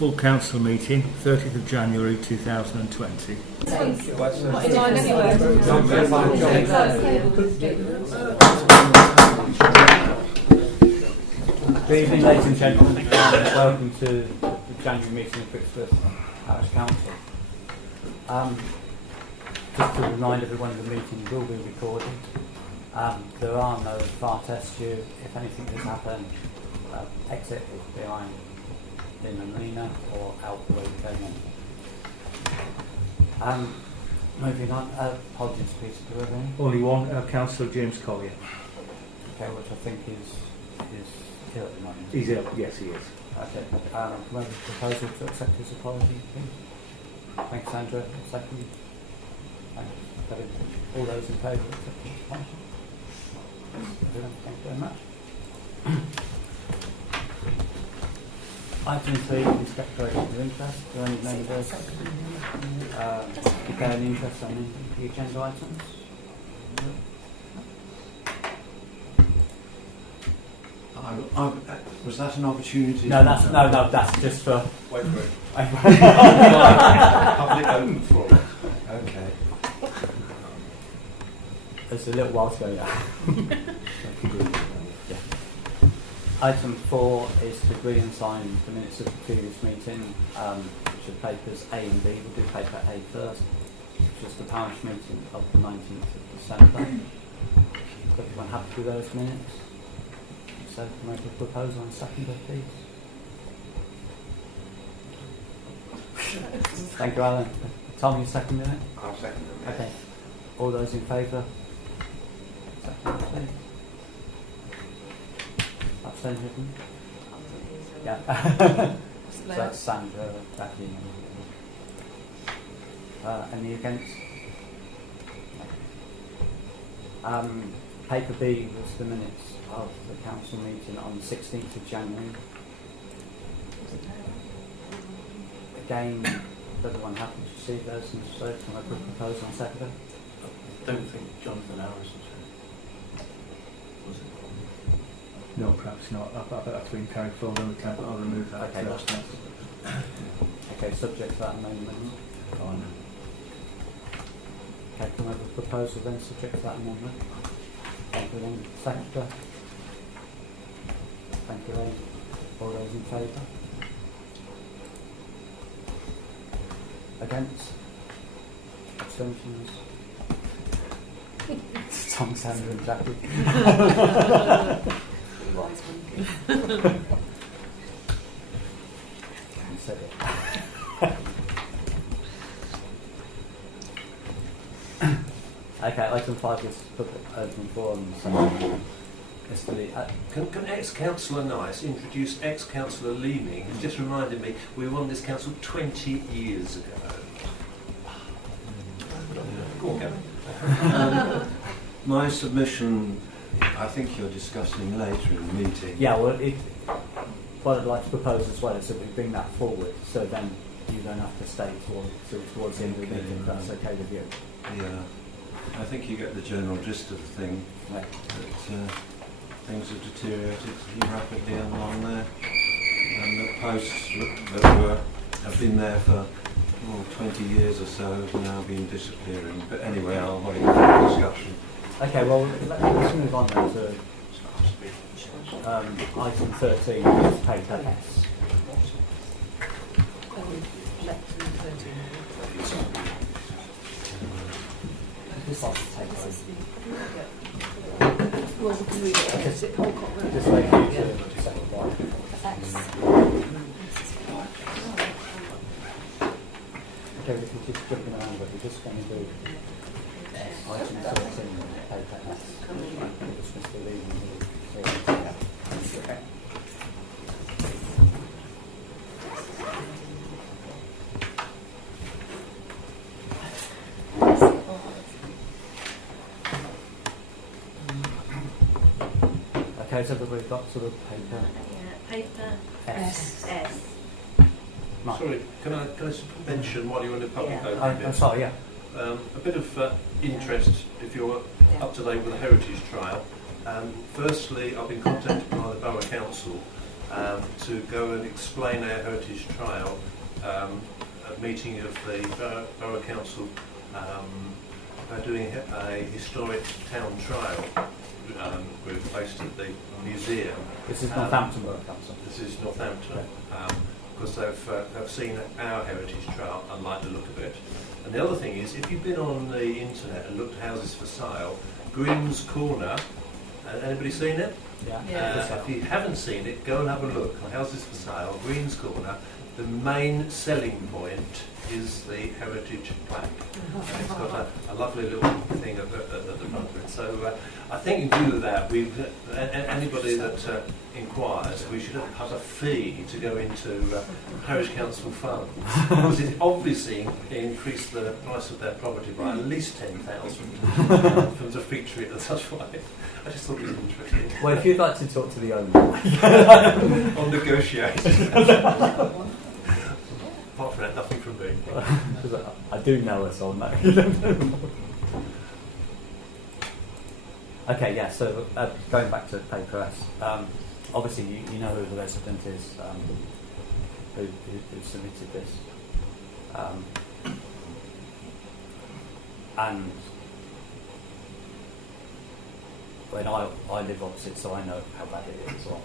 full council meeting, 30th of January 2020. Good evening, ladies and gentlemen, and welcome to the January meeting of Brixworth Parish Council. Just to remind everyone, the meeting will be recorded. There are no fire tests due. If anything does happen, exit behind in the marina or out the way you came in. Moving on, apologies, Peter, do we have any? Only one, Councillor James Collier. Okay, which I think is ill at the moment. He's ill, yes he is. Okay, can I have a proposal to accept his apology, please? Thanks, Sandra. Second. Thanks, David. All those in favour of accepting his apology? Thank you very much. Item 3 is declaration of interest. Do any members declare an interest on the agenda items? Was that an opportunity? No, that's just for. Wait for it. Public open forum. Okay. It's a little while to go now. Yeah. Item 4 is to agree and sign the minutes of the previous meeting, which are papers A and B. We'll do paper A first, which is the parish meeting of the 19th of December. Is everyone happy with those minutes? So can I make a proposal and seconder, please? Thank you, Alan. Tom, you second it? I'll second it. Okay. All those in favour? Second, please. Abstention? Yeah. So that's Sandra, Becky. Any against? Paper B was the minutes of the council meeting on the 16th of January. Again, does everyone happy to receive those? And so, can I put a proposal on seconder? I don't think Jonathan Harrison was it? No, perhaps not. That's been carried forward on the template. I'll remove that. Okay, first. Okay, subject to that amendment. Fine. Okay, can I have a proposal then subject to that amendment? Thank you then. Seconder? Thank you then. All those in favour? Against? Abstentions? Tom, Sandra and Jackie. Consider it. Okay, item 5 is public open forum. So Can ex-councillor Nice introduce ex-councillor Leeming, who's just reminded me we were on this council 20 years ago. Go on, Gavin. My submission, I think you're discussing later in the meeting. yeah, well, what I'd like to propose as well is that we bring that forward, so then you don't have to stay towards the end of the meeting, if that's okay with you. Yeah. I think you get the general gist of the thing. Right. That things have deteriorated rapidly along there, and the posts that have been there for 20 years or so have now been disappearing. But anyway, I'll wait for the discussion. Okay, well, let's move on then to item 13, which is paper S. This one's take over. Well, we can read it. Just wait for you to second one. Okay, we can just jumping around, but we're just going to do item 13, paper S. Just Mr. Lee. Okay. Okay, so everybody got sort of paper Paper S. S. Right. Sorry, can I just mention while you're in the public open I'm bit, sorry, yeah. a bit of interest if you're up to date with the Heritage Trail. Firstly, I've been contacted by the Borough Council to go and explain our heritage trail, a meeting of the Borough Council doing a historic town trail group based at the museum. This is Northampton Borough Council. This is Northampton, because they've seen our heritage trail and like the look of it. And the other thing is, if you've been on the internet and looked at houses for sale, Green's Corner, anybody seen it? Yeah. If you haven't seen it, go and have a look on houses for sale, Green's Corner. The main selling point is the heritage plaque. And it's got a lovely little thing at the front of it. So I think in view of that, anybody that inquires, we should have a fee to go into parish council funds, because it obviously increased the price of their property by at least 10,000 from to feature it in such way. I just thought it was interesting. Well, if you'd like to talk to the owner on negotiation. Apart from that, nothing from me. I do know us on that. Okay, yeah, so going back to paper S, obviously you know who the resident is who submitted this. And when I live opposite, so I know how bad it is as well.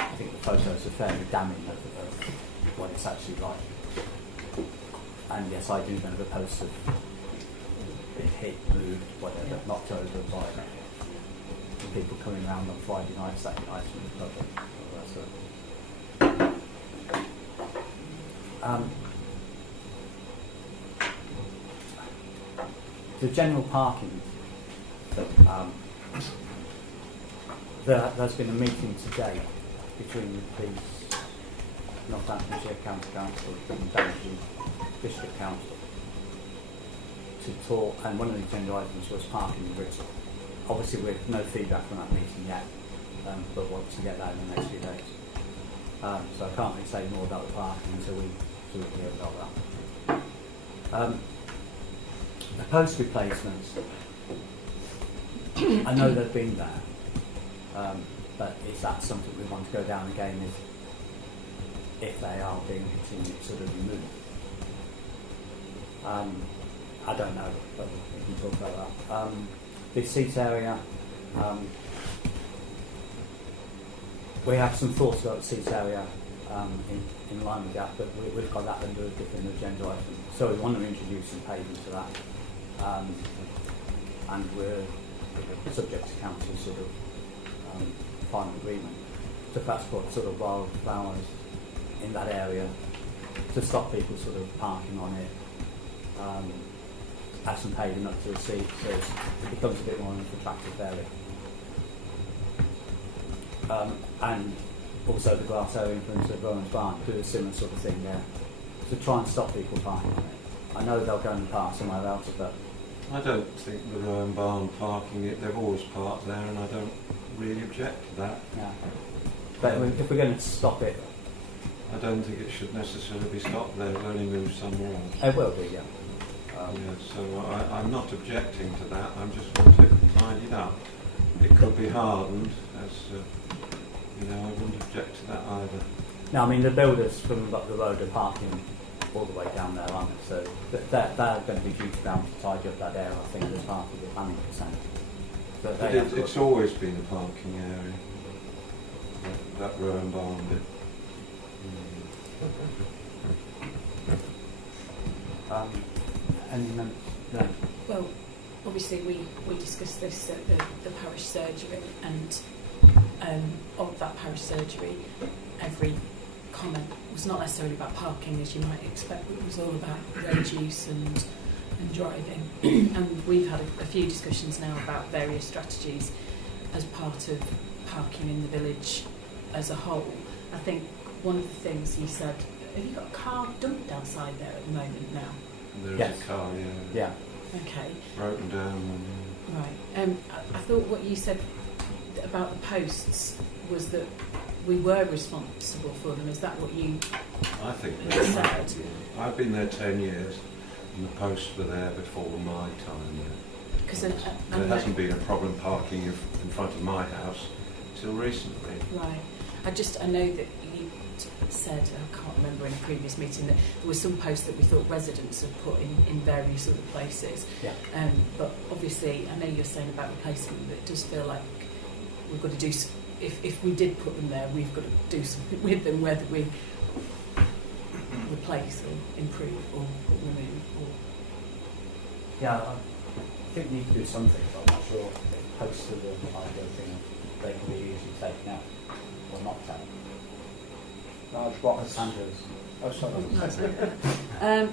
I think the photos are fairly damning of what it's actually like. And yes, I do know the posts have been hit, moved, whatever, knocked over by people coming around on Friday night, Saturday nights from the public, all that sort of. The general parking, there's been a meeting today between the police, Northamptonshire County Council and Daventry District Council to talk, and one of the agenda items was parking in Bristol. Obviously with no feedback from that meeting yet, but we'll to get that in the next few days. So I can't really say more about the parking until we hear about that. The post replacements, I know they've been there, but is that something we want to go down again if they are being continued sort of removed? I don't know, but we can talk about that. The seat area, we have some thoughts about the seat area in line with that, but we've got that under a different agenda item. So we want to introduce some paving to that. And we're subject to council sort of final agreement to perhaps put sort of wildflowers in that area to stop people sort of parking on it, have some paving up to the seat so it becomes a bit more of an attractive area. And also the glass area in front of Rowan's Barn, do a similar sort of thing there to try and stop people parking on it. I know they'll go and park somewhere else, but I don't think the Rowan Barn parking it, they've always parked there, and I don't really object to that. yeah. But if we're going to stop it, I don't think it should necessarily be stopped there, it'll only move somewhere else. it will be, yeah. So I'm not objecting to that, I just want it tidied up. It could be hardened, as I wouldn't object to that either. No, I mean the builders from up the road are parking all the way down there, aren't they? So they're going to be duty bound to tidy up that area, I think, as part of the planning consent. But it's always been a parking area, that Rowan Barn bit. Any members? No. Well, obviously we discussed this at the parish surgery, and of that parish surgery, every comment was not necessarily about parking as you might expect, but it was all about road use and driving. And we've had a few discussions now about various strategies as part of parking in the village as a whole. I think one of the things you said, have you got a car dumped outside there at the moment now? There's Yes. a car, Yeah. Okay. broken down. Right. I thought what you said about the posts was that we were responsible for them. Is that what you I think said? I've been there 10 years, and the posts were there before my time there. Because There hasn't been a problem parking in front of my house. till recently. Right. I know that you said, I can't remember in a previous meeting, that there were some posts that we thought residents had put in various other places. Yeah. But obviously, I know you're saying about replacement, but it does feel like we've got to do, if we did put them there, we've got to do something with them, whether we replace or improve or remove. Or Yeah, I think we need to do something, but I'm not sure if posts are the ideal thing. They can be easily taken out or knocked out. Large box. Sanders. Oh, sorry.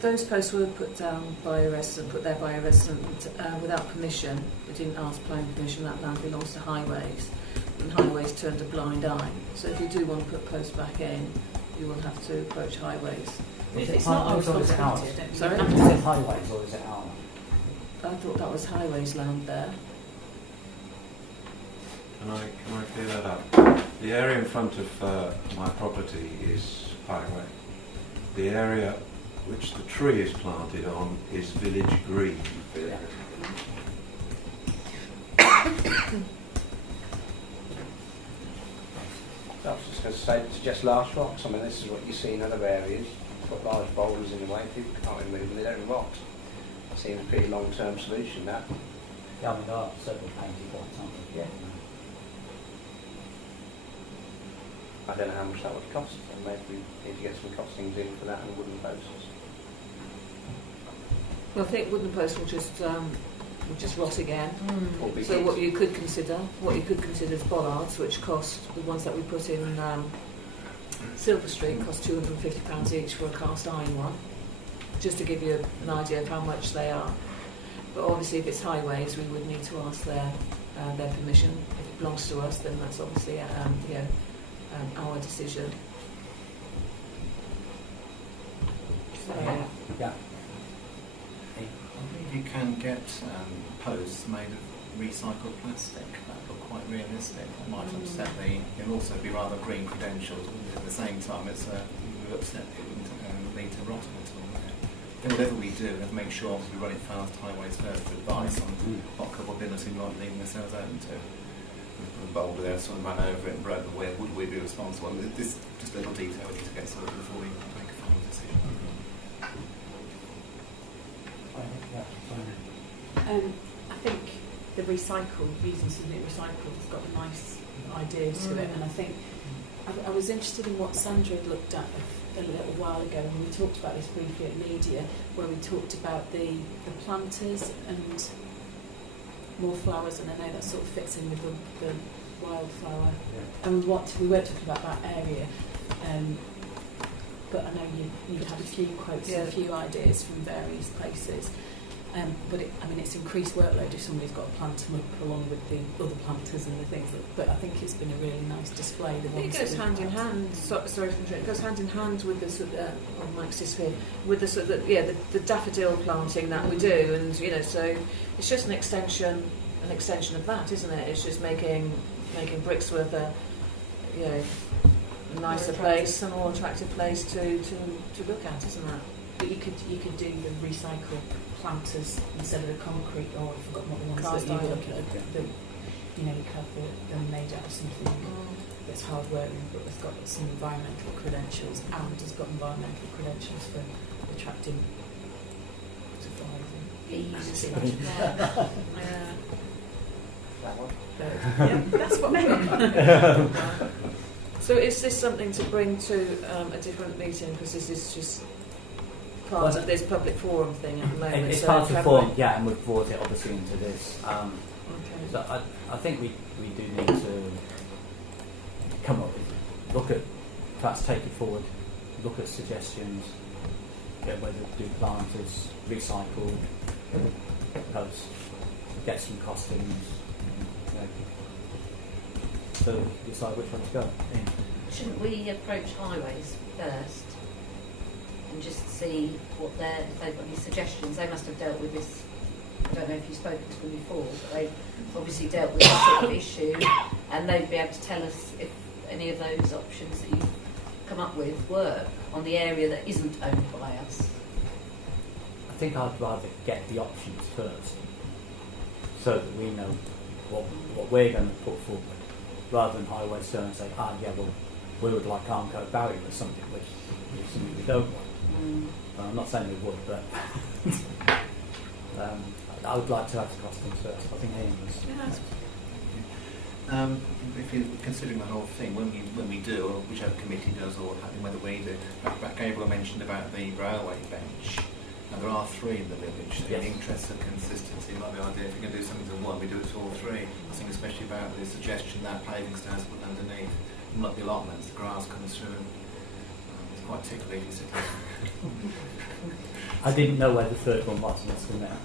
Those posts were put down by a resident, put there by a resident without permission. They didn't ask planning permission. That land belongs to highways, and highways turned a blind eye. So if you do want to put posts back in, you will have to approach highways. if it's not our Highways or is it ours? responsibility, I don't Sorry? think Is it highways or is it ours? I thought that was highways land there. Can I clear that up? The area in front of my property is highway. The area which the tree is planted on is village green. Yeah. I was just going to say, suggest large rocks. I mean, this is what you see in other areas. You've got large boulders in the way, people can't remove them, they don't rot. Seems a pretty long-term solution, that. Yeah, I mean, there are several painted points, aren't there? Yeah. I don't know how much that would cost, and maybe we need to get some costings in for that and wooden posts. Well, I think wooden posts will just rot again. Or be So hit. what you could consider is bollards, which cost, the ones that we put in Silver Street cost £250 each for a cast iron one, just to give you an idea of how much they are. But obviously, if it's highways, we would need to ask their permission. If it belongs to us, then that's obviously our decision. So, Yeah. I believe you can get posts made of recycled plastic. That look quite realistic. It might upset it'll also be rather green credentials, but at the same time it would upset, it wouldn't lead to rot at all. Then whatever we do, we have to make sure we run it past highways first for advice on what culpability we might leaving ourselves open to. We put a boulder there, sort of ran over it and broke, where would we be responsible? This just a little detail we need to get sorted before we make a final decision. I think the recycle, using something recycled, has got a nice idea to it, and I think I was interested in what Sandra had looked at a little while ago, and we talked about this briefly at media, where we talked about the planters and more flowers, and I know that sort of fits in with the wildflower. Yeah. And we weren't talking about that area, but I know you had a few quotes and a few ideas from various places. But it's increased workload if somebody's got a plant to put along with the other planters and the things. But I think it's been a really nice display. I think it goes hand in hand. Sorry for interrupting. It goes hand in hand with the sort of Mike's just here, with the sort of the daffodil planting that we do, and so it's just an extension of that, isn't it? It's just making Brixworth a nicer place, a more attractive place to look at, isn't it? But you could do the recycled planters instead of the concrete, or I've forgotten what the ones Cast that you iron. look at. You could have them made out of something that's hard working, but it's got some environmental credentials, and has got environmental credentials for attracting butterflies and bees. Yeah. That one. Yeah, that's what we So is this something to bring to a different meeting, because this is just part of this public forum thing at the moment? It's so part of the can forum, yeah, and we've brought it obviously into this. Okay. So I think we do need to come up with, look at, perhaps take it forward, look at suggestions, whether to do planters, recycle, posts, get some costings, so decide which one to go. Shouldn't we approach highways first and just see if they've got any suggestions? They must have dealt with this. I don't know if you've spoken to them before, but they've obviously dealt with this sort of issue, and they'd be able to tell us if any of those options that you've come up with work on the area that isn't owned by us. I think I'd rather get the options first, so that we know what we're going to put forward. rather than highway survey and say, yeah, well, we would like Armcote barrier or something, which is something we don't want. Well, I'm not saying we would, but I would like to have the costings first. I think Ian was. If you're considering the whole thing, when we do, or whichever committee does, or whether we do, Gabriel mentioned about the railway bench, and there are 3 in the village. So in the interest of consistency, it might be an idea if we can do something to one, we do it to all 3. I think especially about the suggestion that paving stones put underneath, not the allotments, the grass comes through. It's quite tickly if you sit there. I didn't know where the third one was, and it's from there.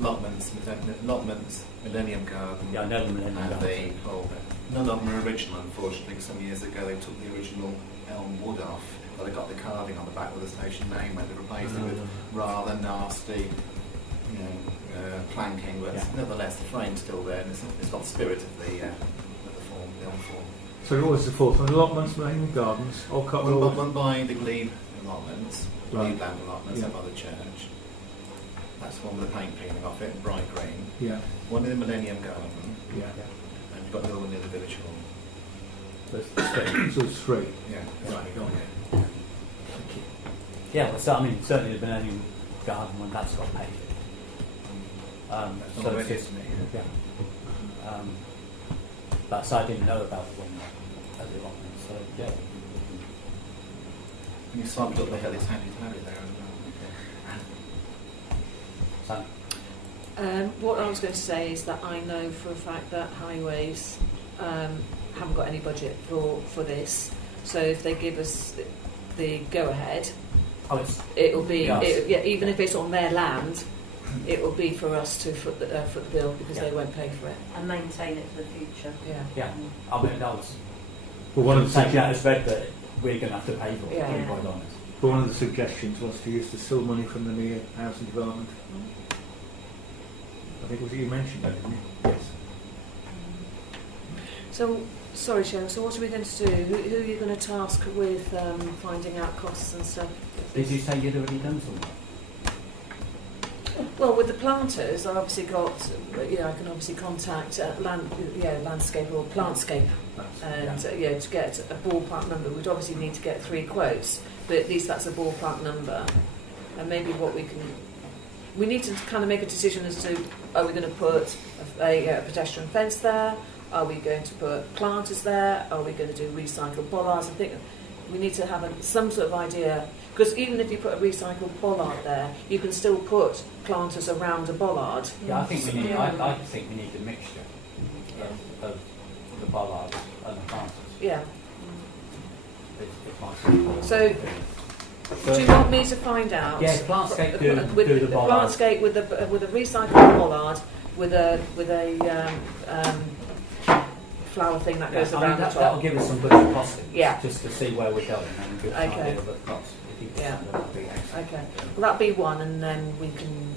Allotments, Millennium Garden. Yeah, I know the Millennium And Garden. none of them are original, unfortunately. Some years ago they took the original elm wood off, but they got the carving on the back with the station name when they replaced it with rather nasty, planking. But nevertheless, the frame's still there, and it's got the spirit of the form, the elm form. So what was the fourth one? Allotments, Millennium Gardens, Olcott Road. One by the Glebe allotments, Right. Glebe land allotments, and by the church. That's the one with the paint peeling off it, bright green. Yeah. One in the Millennium Garden, Yeah. and you've got another one near the village hall. So it's 3. Yeah. Right, got it. Yeah, well, so, I mean, certainly the Millennium Garden one, that's got paving. That's So not it's ready just, to me. yeah. But so I didn't know about the one at the allotment, so yeah. When you cycle up the hill, it's handy to have it there as well. So, What I was going to say is that I know for a fact that highways haven't got any budget for this. So if they give us the go-ahead, it'll be even if it's on their land, it will be for us to foot the bill because they won't pay for it. And maintain it for the future. yeah. I mean, that was. But one of the Take that as read that we're going to have to pay for it, Yeah. to be quite honest. But one of the suggestions was to use the still money from the new housing development. I think was it you mentioned that, didn't you? Yes. So, sorry, Sharon, so what are we going to do? Who are you going to task with finding out costs and stuff? Did you say you'd already done something? Well, with the planters, I obviously got, I can obviously contact landscape or plantscape, and to get a ballpark number. We'd obviously need to get 3 quotes, but at least that's a ballpark number. And maybe we need to kind of make a decision as to, are we going to put a pedestrian fence there? Are we going to put planters there? Are we going to do recycled bollards? I think we need to have some sort of idea, because even if you put a recycled bollard there, you can still put planters around a bollard. Yeah, I think we need. I think we need a mixture of the bollards and the planters. Yeah. So, do you want me to find out? Yeah, Plantscape do the bollards. Plantscape with a recycled bollard with a flower thing that goes around the top. That'll give us some good costings. Yeah. Just to see where we're going and give us an Okay. idea of the cost. If you can Yeah. send it, that'd be excellent. Okay. Well, that'd be one, and then we can.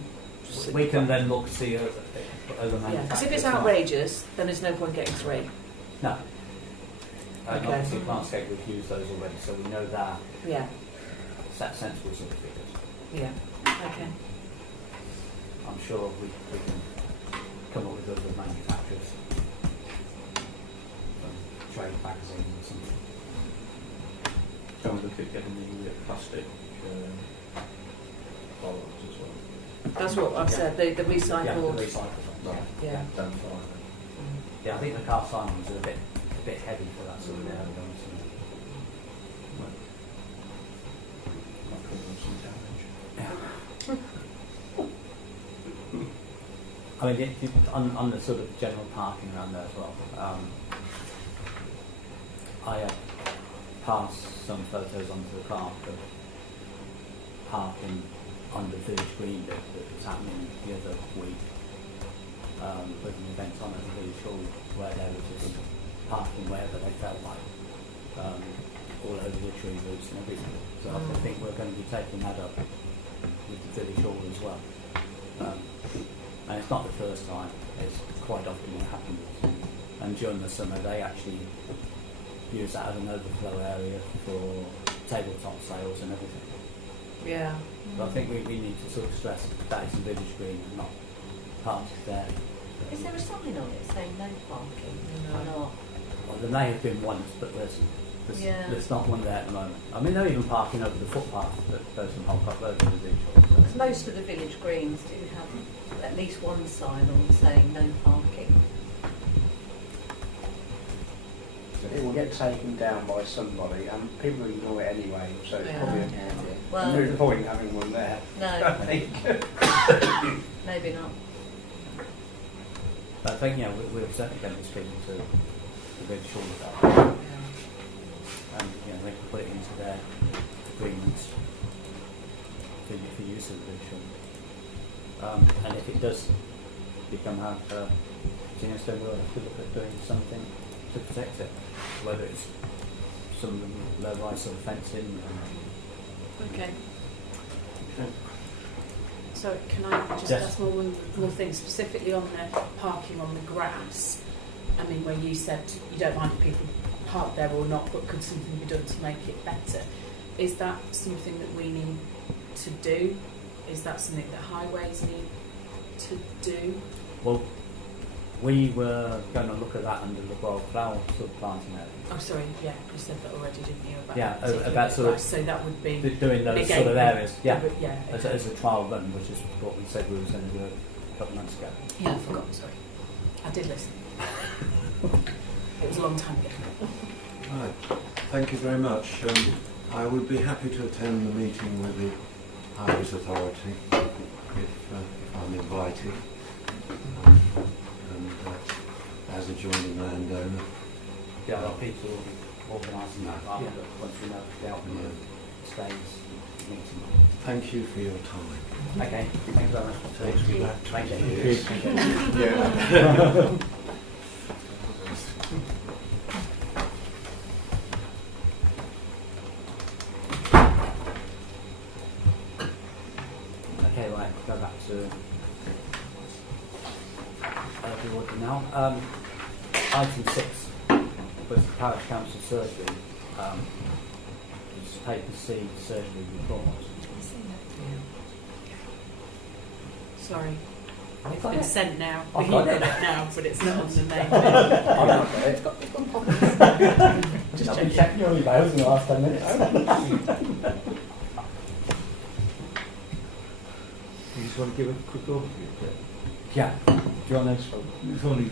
We can then look to see other Yeah, manufacturers. because if it's outrageous, then there's no point getting 3. No. Okay. Obviously, Plantscape would use those already, so we know that Yeah. set sensible sort of figures. Yeah. Okay. I'm sure we can come up with other manufacturers. Trade magazine or something. Can we look at getting the plastic bollards as well? That's what I've said. The Yeah, the recycled. recycled ones. Yeah. Down fine. Yeah, I think the cast iron ones are a bit heavy for that sort of area. Might cause them some damage. I mean, on the sort of general parking around there as well. I passed some photos onto the park of parking on the village green bit that was happening the other week with an event on at the village hall where there was just parking wherever they felt like all over the tree roots and everything. So I think we're going to be taking that up with the village hall as well. And it's not the first time, it's quite often what happens. And during the summer they actually use that as an overflow area for tabletop sales and everything. Yeah. But I think we need to sort of stress that it's a village green and not parked there. Is there a sign on it saying no parking or not? Well, there may have been once, but Yeah. there's not one there at the moment. I mean, they're even parking over the footpath that goes from Holcroft Road to the beach. Because most of the village greens do have at least one sign on saying no parking. It will get taken down by somebody, and people ignore it anyway, so it's Yeah. probably a Well, no point having one there. I no, think. maybe not. But I think, we're certainly going to be speaking to the village hall about that. And, they can put it into their agreements for use of the village hall. And if it does become hard for Genius, then we'll have to look at doing something to protect it, whether it's some low-rise sort of fencing. Okay. So can I just Yes. ask one more thing, specifically on the parking on the grass? I mean, where you said you don't mind if people park there or not, but could something be done to make it better? Is that something that we need to do? Is that something that highways need to do? Well, we were going to look at that under the wild flower sort of planting area. Oh, sorry, yeah, you said that already, didn't you? About Yeah, that particular about bit sort of grass, so that would be Doing those Again, sort of areas, yeah, yeah, as okay. a trial run, which is what we said we were going to do a couple of months ago. Yeah, I forgot. Sorry, I did listen. It was a long time ago. Right. Thank you very much. I would be happy to attend the meeting with the Highways Authority if I'm invited. And as a joining landowner. Yeah, well, people organising that rather Yeah. once we know the outcome of today's meeting. Thank you for your time. Okay, thank you very much. Takes me back Thank 20 you. years. Yeah. Okay, right, go back to the order now. Item 6 was the Parish Council surgery. It's paper C surgery report. Sorry, I've it's got been it. sent now. I've You've got got it. it now, but it's not on the main. It's got Just I've been checking your emails in the last 10 minutes. You just want to give a quick overview? Yeah. Do you want to? It's only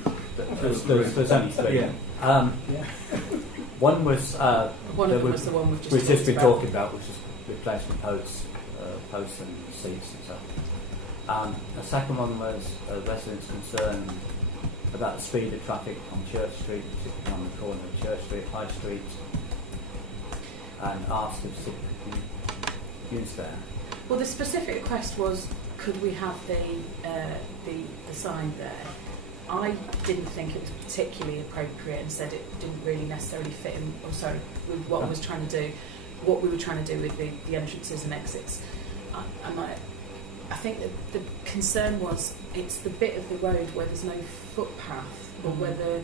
There's only 3. Yeah. One was One that of them was the one we've just we've just talked been about. talking about, which is replacement posts and seats and stuff. The second one was residents' concern about the speed of traffic on Church Street, particularly on the corner of Church Street, High Street, and asked if it could be used there. Well, the specific request was, could we have the sign there? I didn't think it was particularly appropriate and said it didn't really necessarily fit in, with what I was trying to do, what we were trying to do with the entrances and exits. I think that the concern was it's the bit of the road where there's no footpath, or whether,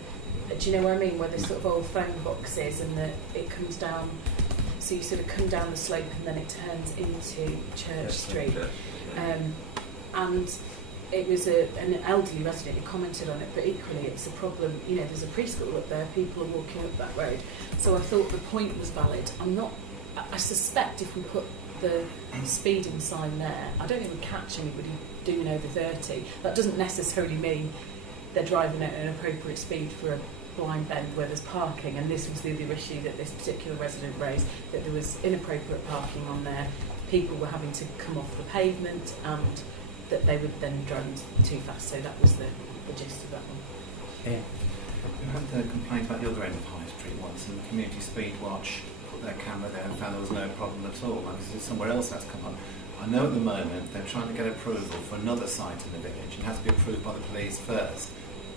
do you know what I mean, where there's sort of old phone boxes and that it comes down, so you sort of come down the slope and then it turns into Church Street. And it was an elderly resident who commented on it, but equally it's a problem, there's a preschool up there, people are walking up that road. So I thought the point was valid. I suspect if we put the speeding sign there, I don't even catch anybody doing over 30. That doesn't necessarily mean they're driving at an appropriate speed for a blind bend where there's parking, and this was the other issue that this particular resident raised, that there was inappropriate parking on there, people were having to come off the pavement, and that they would then drive too fast. So that was the gist of that one. Yeah. We had a complaint about the other end of High Street once, and the Community Speed Watch put their camera there and found there was no problem at all. And this is somewhere else that's come up. I know at the moment they're trying to get approval for another site in the village. It has to be approved by the police first.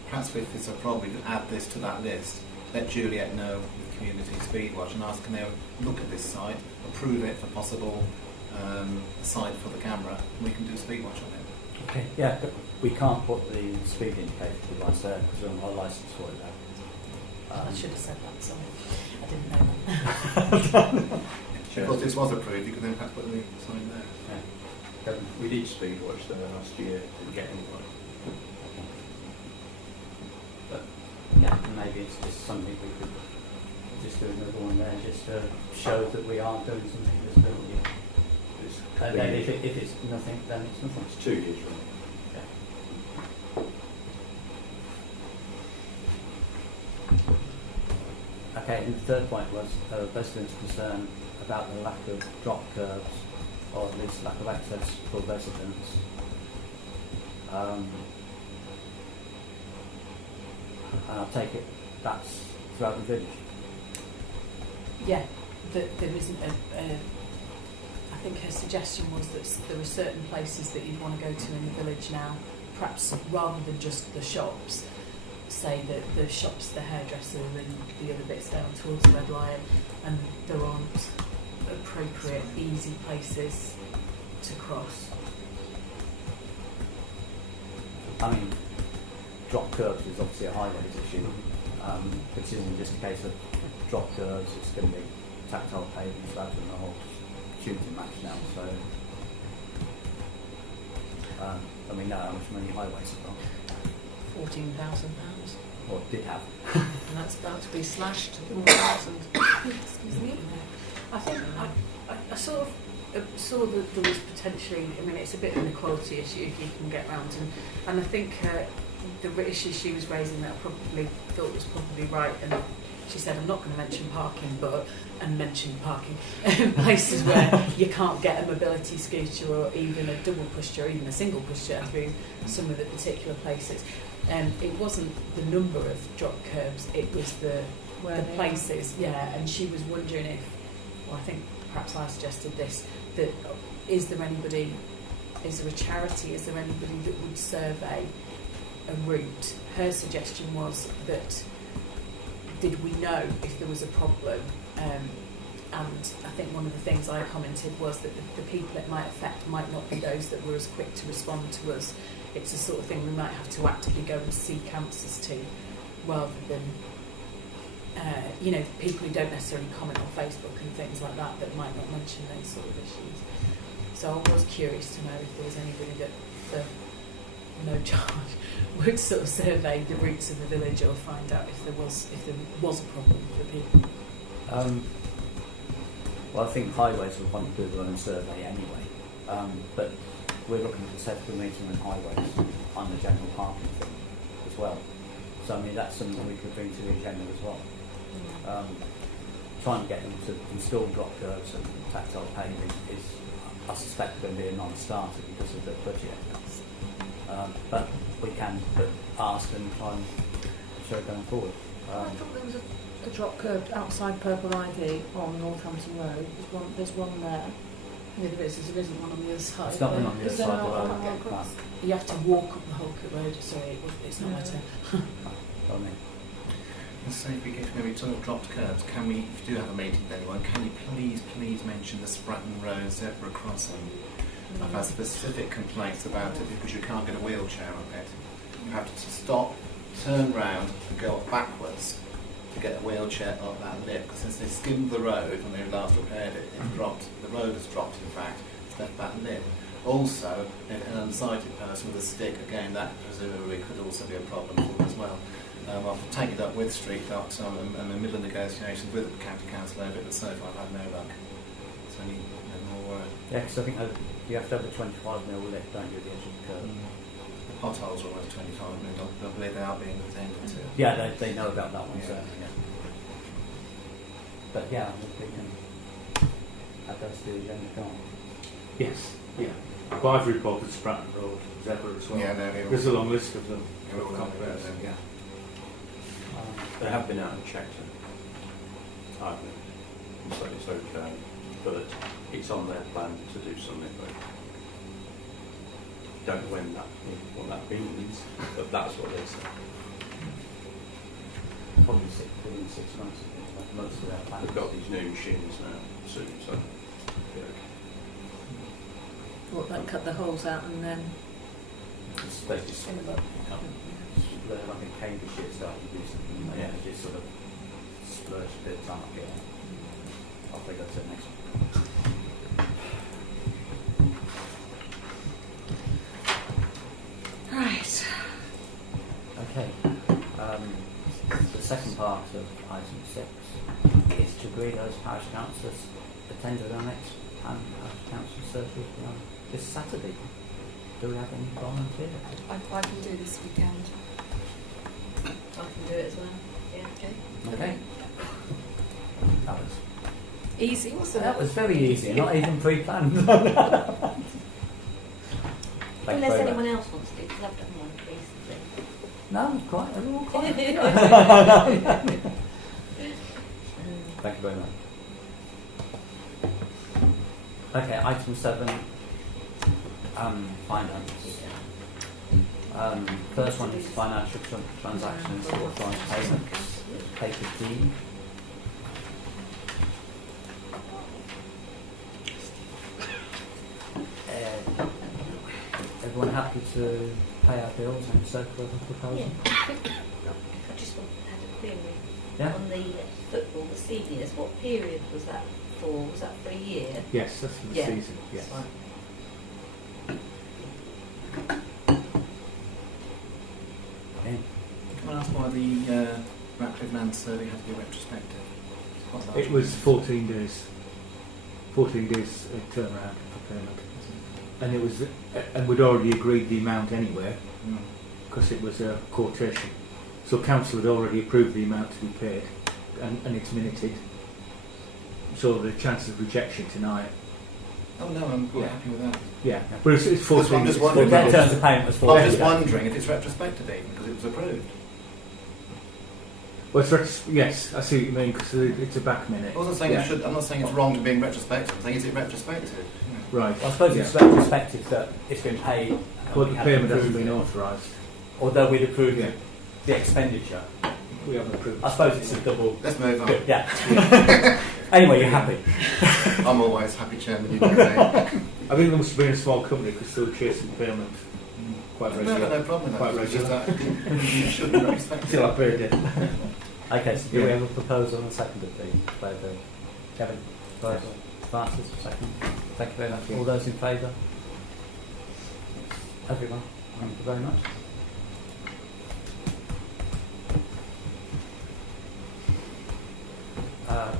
Perhaps if it's a problem, we could add this to that list. Let Juliet know with Community Speed Watch and ask, can they look at this site, approve it for possible site for the camera, and we can do Speed Watch on it. Okay. Yeah, but we can't put the speed indicator device there because we're on our licence for it now. I should have said that, sorry. I didn't know that. Because this was approved, you could then perhaps put the sign there. We did speed watch there last year, didn't get anyone. But yeah, maybe maybe it's just something we could just do another one there, just to show that we are doing something visibility. And then if it's nothing, then it's nothing. It's 2 years, right? Okay, and the third point was residents' concern about the lack of drop curbs, or at least lack of access for residents. And I take it that's throughout the village. Yeah, there isn't I think her suggestion was that there were certain places that you'd want to go to in the village now, perhaps rather than just the shops, say the shops, the hairdresser and the other bits down towards the Red Lion, and there aren't appropriate, easy places to cross. I mean, drop curbs is obviously a highways issue. It isn't just a case of drop curbs, it's going to be tactile paving, slabs and the whole shooting match now, so I mean, know how much money highways have got. £14,000. Or did have. And that's about to be slashed to 4,000. Excuse me. I think I sort of saw that there was potentially, I mean, it's a bit of an equality issue if you can get round, and I think the issue she was raising that I probably thought was probably right, and she said, I'm not going to mention parking, and mention parking places where you can't get a mobility scooter or even a double pushchair or even a single pushchair through some of the particular places. It wasn't the number of drop curbs, it was the places, yeah, and she was wondering if, well, I think perhaps I suggested this, that is there a charity, is there anybody that would survey a route? Her suggestion was that did we know if there was a problem? And I think one of the things I commented was that the people it might affect might not be those that were as quick to respond to us. It's the sort of thing we might have to actively go and seek answers to, rather than people who don't necessarily comment on Facebook and things like that might not mention those sort of issues. So I was curious to know if there was anybody that, for no charge, would sort of survey the routes of the village or find out if there was a problem for people. Well, I think highways would want to do their own survey anyway, but we're looking to set up a meeting on highways on the general parking thing as well. So I mean, that's something we could bring to the agenda as well. Trying to get them to install drop curbs and tactile paving is, I suspect, going to be a non-starter because of the budget. But we can ask and try and show going forward. I thought there was a drop curb outside Purple Ivy on Northampton Road. There's one there. Yeah, there isn't one on the other side. It's not been on the other side of the road. No. You have to walk up the Holcourt Road. Sorry, it's not my turn. Let's say if we get maybe sort of dropped curbs, can we, if you do have a meeting with anyone, can you please mention the Spratton Road zebra crossing? I've had specific complaints about it because you can't get a wheelchair up it. You have to stop, turn round and go backwards to get a wheelchair up that lip, because since they skimmed the road when they last repaired it, it's dropped, the road has dropped in fact, it's left that lip. Also, if an unsighted person with a stick, again that presumably could also be a problem for them as well. I've taken it up with Street Docs and I'm in the middle of negotiations with the County Council over it, but so far I've had no luck. So I need more Yeah, because I think you have to have a 25mm lip, don't you, at the edge of the curb? The potholes are almost 25mm, I believe they are being attended to. Yeah, they know about that one, Yeah. certainly, yeah. But yeah, I think we can add those to the agenda, can't we? Yes, yeah. But I've reported Spratton Road, zebra as well. Yeah, There's a long list of them. They're all over there, yeah. They have been out and checked it. I've been, so it's okay, but it's on their plan to do something. But don't know what that means, but that's what they said. Probably within 6 months, I think, most of their plans. They've got these new machines now soon, so yeah. What, like cut the holes out and then... It's basically like a Cambridge shit started to do something, yeah, just sort of splurge a bit of time up here. I'll figure out it next one. Right. Okay. The second agree those parish councillors attended our next parish council surgery on this Saturday. Do we have any volunteers? I can do this weekend. I can do it as well. Yeah. Okay. Okay. That was Easy, wasn't that it? was very easy, not even pre-planned. Unless anyone else wants to, because I've done one recently. No, quite. They're all quite. Thank you very much. Okay, item 7. Finance. First one is financial transactions, authorised payments, paper D. Everyone happy to pay our bills and so forth and proposal? I just had a query. Yeah. On the football, the seniors, what period was that for? Was that for a year? Yes, that's for the Yeah. season. Yes. That's right. Okay. Can I ask why the Ratcliffe land survey had to be retrospective? It's quite a large It was one. 14 days. 14 days turnaround for payment, and it was, and we'd already agreed the amount anyway Mm. because it was a quotation. So council had already approved the amount to be paid, and it's minuted. So the chance of rejection tonight, Oh no, I'm quite Yeah. happy with that. yeah, but it's 14. I'm just it's wondering 14 The about days. terms of payment was I'm 14 just days. wondering if it's retrospective even, because it was approved. Well, yes, I see what you mean because it's a back minute. I wasn't saying Yeah. it should. I'm not saying it's wrong to be in retrospective. I'm saying is it retrospective? You know. Right. Well, I suppose yeah. it's retrospective that it's been paid. and But we the haven't payment hasn't approved been it. authorised. Although we'd approved Yeah. the expenditure. We haven't approved. I suppose it's a double. Let's move on. Yeah. Anyway, you're happy. I'm always happy, Chairman. You know me. I think there must have been a small company because they were chasing payment quite No, regularly. no problem with Quite that. It's just regular. that you should be retrospective. Still I paid it. Okay, so do Yeah. we have a proposal and a second of the bill? Kevin, proposal. Francis, second. Thank you very much. Yeah. All those in favour? Everyone, thank you very much.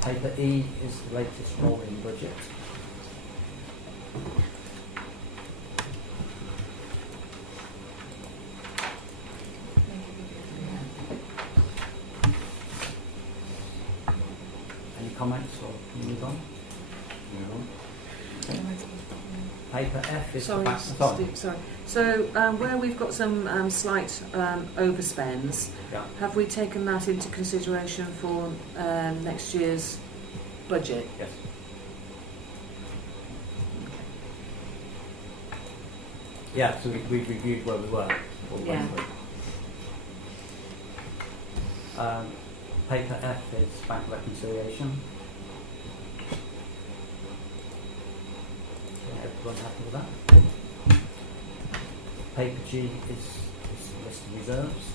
Paper E is the latest rolling budget. Any comments or can we move on? Paper F is the Sorry, back. Steve, sorry. So where we've got some slight overspends, Yeah. have we taken that into consideration for next year's budget? Yes. Yeah, so we've reviewed where we were. all the way Yeah. through. Paper F is bank reconciliation. Okay, everyone happy with that? Paper G is a list of reserves.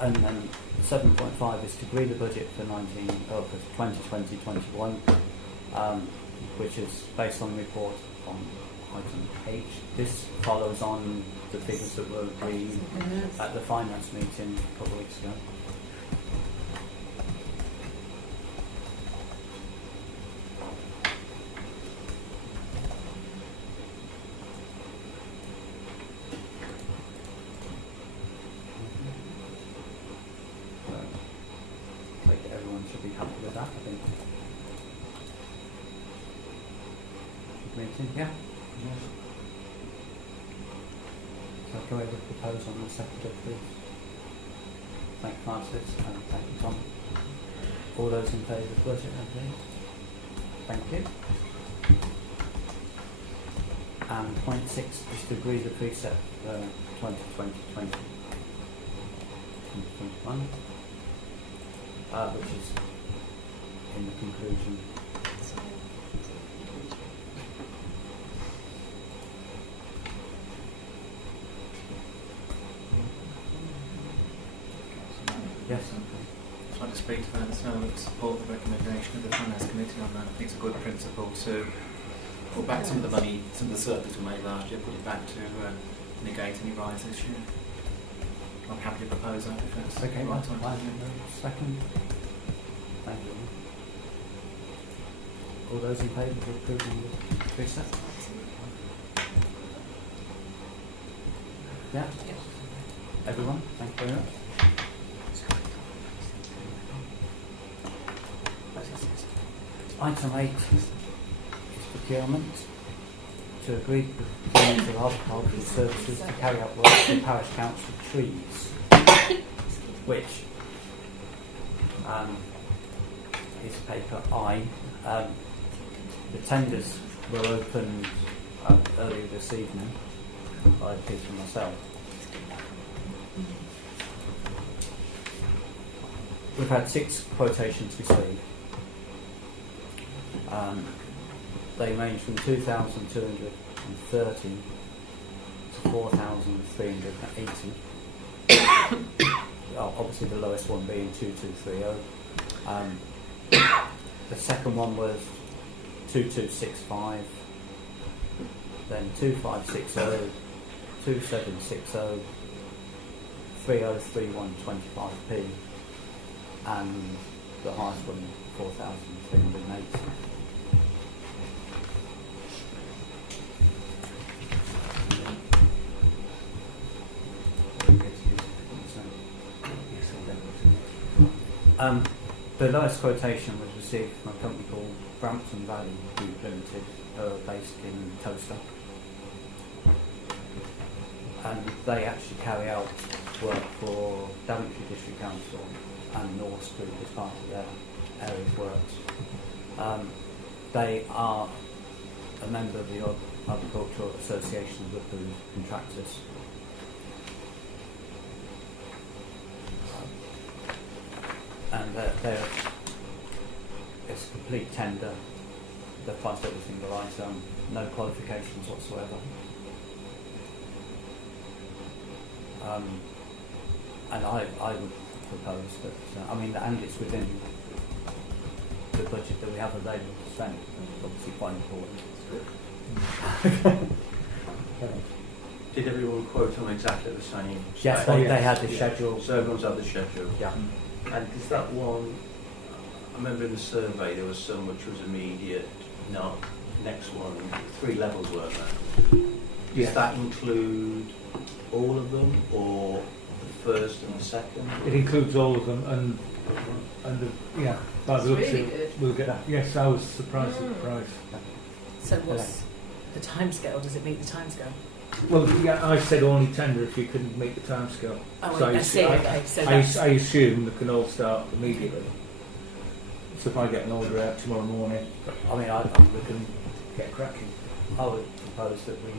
And then 7.5 is to agree the budget for 2020-21, which is based on the report on item H. This follows on the figures that were agreed at the finance meeting a couple of weeks ago. I think everyone should be happy with that, I think. Meeting, yeah? So can we have a proposal on the secretary, please? Thank you, Francis, and thank you, Tom. All those in favour of the budget, please? Thank you. And point 6 is to agree the precept for 2020-2021. Which is in the conclusion. Yes. Just like to speak to that, so I would support the recommendation of the Finance Committee on that. I think it's a good principle to put back some of the money, some of the surplus we made last year, put it back to negate any rise this year. I'm happy to propose that if that's Okay, the right, right time to do it. second. Thank you. All those in favour of approving the reset? Yeah? Everyone, thank you very much. Item 8 is procurement. To agree with the payment of agricultural services to carry out work for parish council trees, which is paper I. The tenders were opened earlier this evening by Peter and myself. We've had 6 quotations received. They range from 2,230 to 4,380. Obviously the lowest one being 2230. The second one was 2265, then 2560, 2760, 3031 25p, and the highest one 4,380. The lowest quotation was received from a company called Brampton Valley Group Limited, based in Toaster. And they actually carry out work for Daventry District Council and North Street as part of their area of works. They are a member of the Agricultural Association of Approved Contractors. And it's a complete tender. They've priced every single item, no qualifications whatsoever. And I would propose that, and it's within the budget that we have available to spend. It's obviously quite important. Did everyone quote on exactly the same? Yes, spec? they had the schedule. So everyone's had the schedule. Yeah. And is that one? I remember in the survey there was some which was immediate. No, next one, 3 levels weren't there? Does that include all of them, or the first and the second? It includes all of them, and by the looks of really it, good. we'll get that. Yes, I was surprised at the price. So what's the timescale? Does it meet the timescale? Well, yeah, I said only tender if you couldn't meet the timescale. Oh, So I see. Okay, so I that's assume they can all start immediately. So if I get an order out tomorrow morning, we can get cracking. I would propose that we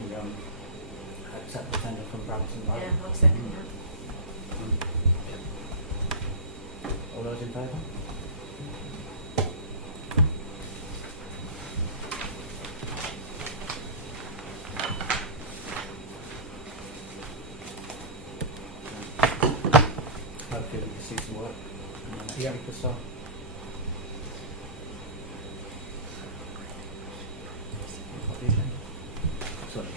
accept the tender from Brampton Valley. Yeah, I'll second that. All those in favour? Hopefully we can see some work in the next Yeah. week or so. What do you think? Sorry.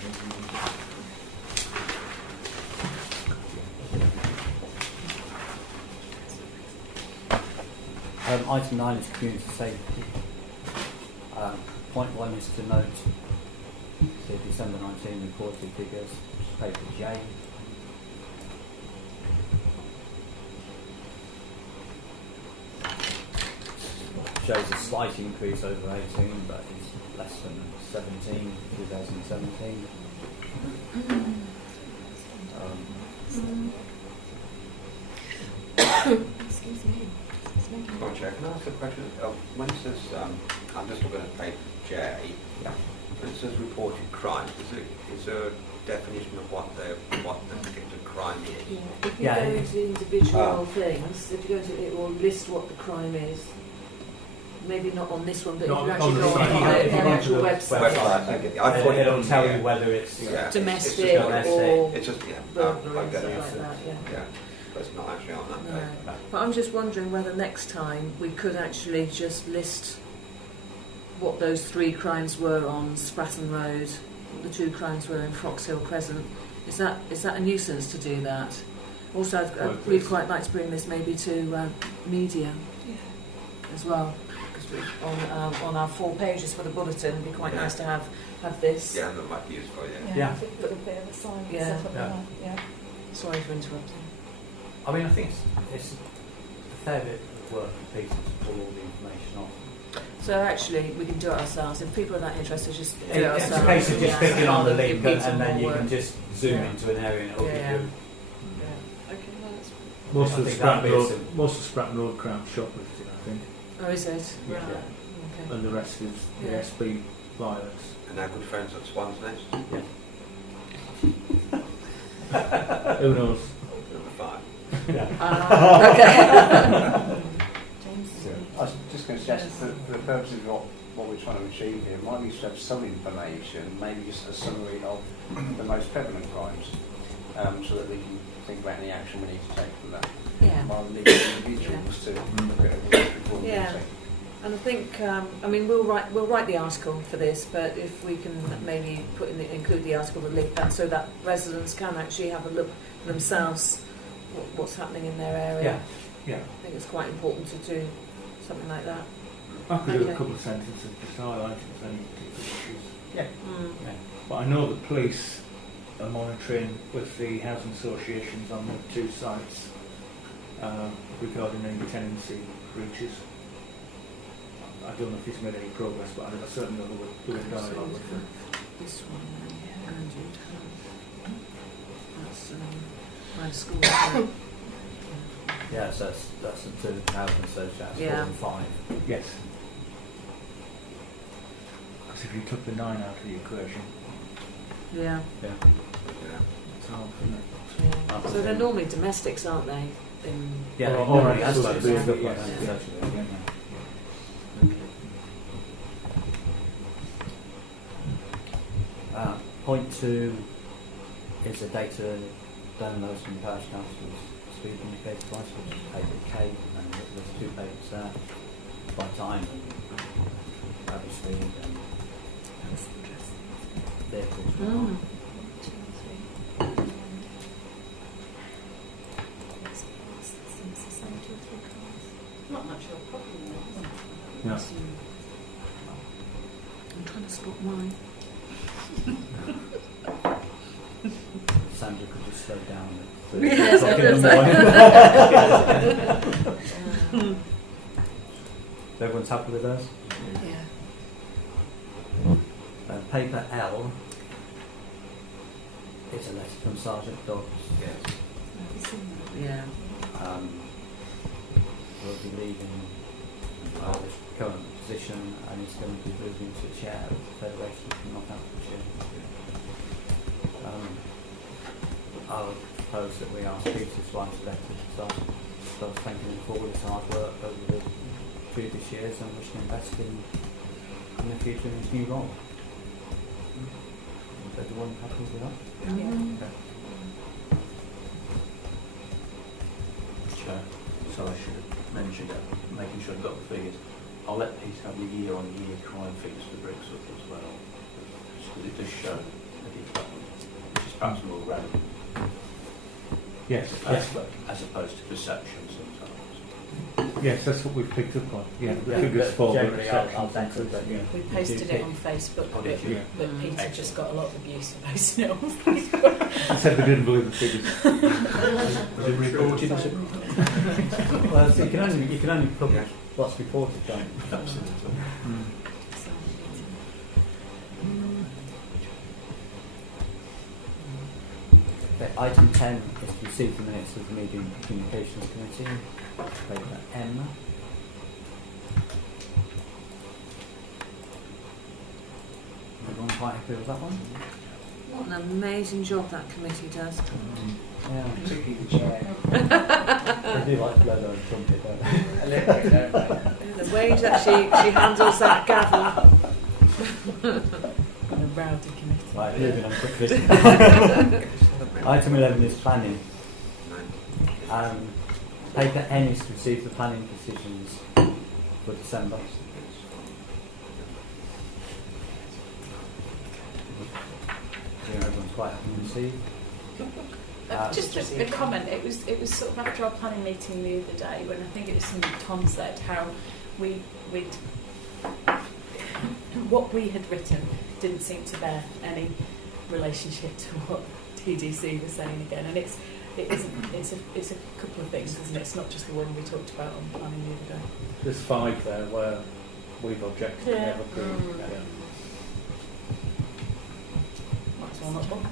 Item 9 is community safety. Point 1 is to note the December 19 reported figures, paper J. Shows a slight increase over 18, but is less than 17 in 2017. excuse me. Well, Chair, can I ask a question? When it says, I'm just looking at page J, when it says reported crime, is there a definition of what the particular crime is? Yeah. If you Yeah, go it- into individual things, if you go to it will list what the crime is. Maybe not on this one, but Not if you on actually the go site. on Yeah, the if you go to actual the website, Website, okay. I thought It'll tell you whether it's Yeah. domestic It's just or It's just, burglary I and get stuff it. like that, yeah. but it's not actually on that No. paper. But I'm just wondering whether next time we could actually just list what those 3 crimes were on Spratton Road, what the 2 crimes were in Froxhill Crescent. Is that a nuisance to do that? Also, we'd quite like to bring this maybe to media as well, because on our 4 pages for the bulletin, it'd be quite nice to have this. Yeah, that might be useful, yeah. Yeah. I think put a bit of a sign and Yeah. stuff like that. Yeah. Sorry for interrupting. I mean, I think it's a fair bit of work and pieces to pull all the information off. So actually, we can do it ourselves. If people are that interested, just do it It's ourselves. a case of just clicking on the Rather than link repeating and then more you work. can just zoom Yeah. into an area and it'll Yeah. give you. Yeah. Okay, well, that's... Most I of think that'd be a sim- most of Spratton Road crowd shoplifting, I think, Oh, is it? Yeah. Right. Okay. and the rest is the Yeah. SB violence. And our good friends at Swan's Nest, Who knows? number 5. Okay. James. I was just going to suggest, for the purposes of what we're trying to achieve here, might be to have some information, maybe just a summary of the most prevalent crimes, so that we can think about any action we need to take from that. Yeah. Rather than leaving individuals to look at everything before we Yeah. take. And I think, I mean, we'll write the article for this, but if we can maybe include the article, the link that, so that residents can actually have a look for themselves what's happening in their area. Yeah. I think it's quite important to do something like that. I could do Okay. a couple of sentences just highlighting any particular issues. Mm. But I know the police are monitoring with the housing associations on the 2 sites regarding any tenancy breaches. I don't know if he's made any progress, but I certainly know we're in dialogue with them. This one, Andrew Town. That's my school. Yeah, so that's the 2 housing associations, 4 Yeah. and 5. Yes. Because if you took the 9 out of the equation, Yeah. Yeah. it's hard, isn't it? Yeah. So they're normally domestics, aren't they? Yeah, Or- it or normally has to it's be sort of stuff big, like yes. that, Yeah. essentially, yeah. Point 2 is the data downloads from Parish Council's speed indicator device, which is paper K, and there's 2 papers there by time, and obviously vehicles. Mm. Not much of a problem though. Yeah. I'm trying to spot mine. Sandra could just slow down at Yes, 3 o'clock in the morning. Everyone's happy with those? Yeah. Paper L is a letter from Sergeant Dodds. Yes. Yeah. Will be leaving his current position and he's going to be moving to chair of the Federation from Northamptonshire. I would propose that we ask Peter to write a letter to Sergeant Dodds thanking him for all his hard work over the previous years and wishing him best in the future in his new role. Is everyone happy with that? Mm. Okay. Chair, so I should have mentioned that, making sure I've got the figures. I'll let Peter have the year-on-year crime figures for Brixton as well, because it does show the development, which is perhaps more relevant, Yes. as opposed to perception sometimes. Yes, that's what we've picked up on. Yeah, the Yeah, figures but fall. generally I'll thank you, but yeah. We posted it on Facebook, Oh, but, did you? but Mm. Peter Excellent. just got a lot of abuse for posting it on Facebook. I said they didn't believe the figures. Was it reported as a Well, so you can only publish what's reported, can't you? Absolutely. Okay, item 10 is to receive the minutes of the Media and Communications Committee, paper M. Everyone quite happy with that one? What an amazing job that committee does. Yeah. Particularly the chair. They do like leather and trumpet, don't they? A little bit, don't they? The way that she handles that gavel. A rowdy committee. Right, moving on quickly. Item 11 is planning. Paper N is to receive the planning decisions for December. Everyone's quite happy to receive. Just a comment. It was sort of after our planning meeting the other day when I think it was something Tom said how we'd what we had written didn't seem to bear any relationship to what TDC was saying again, and it's a couple of things, isn't it? It's not just the one we talked about on planning the other day. There's 5 there where we've objected and never approved. Yeah. Might as well not bother.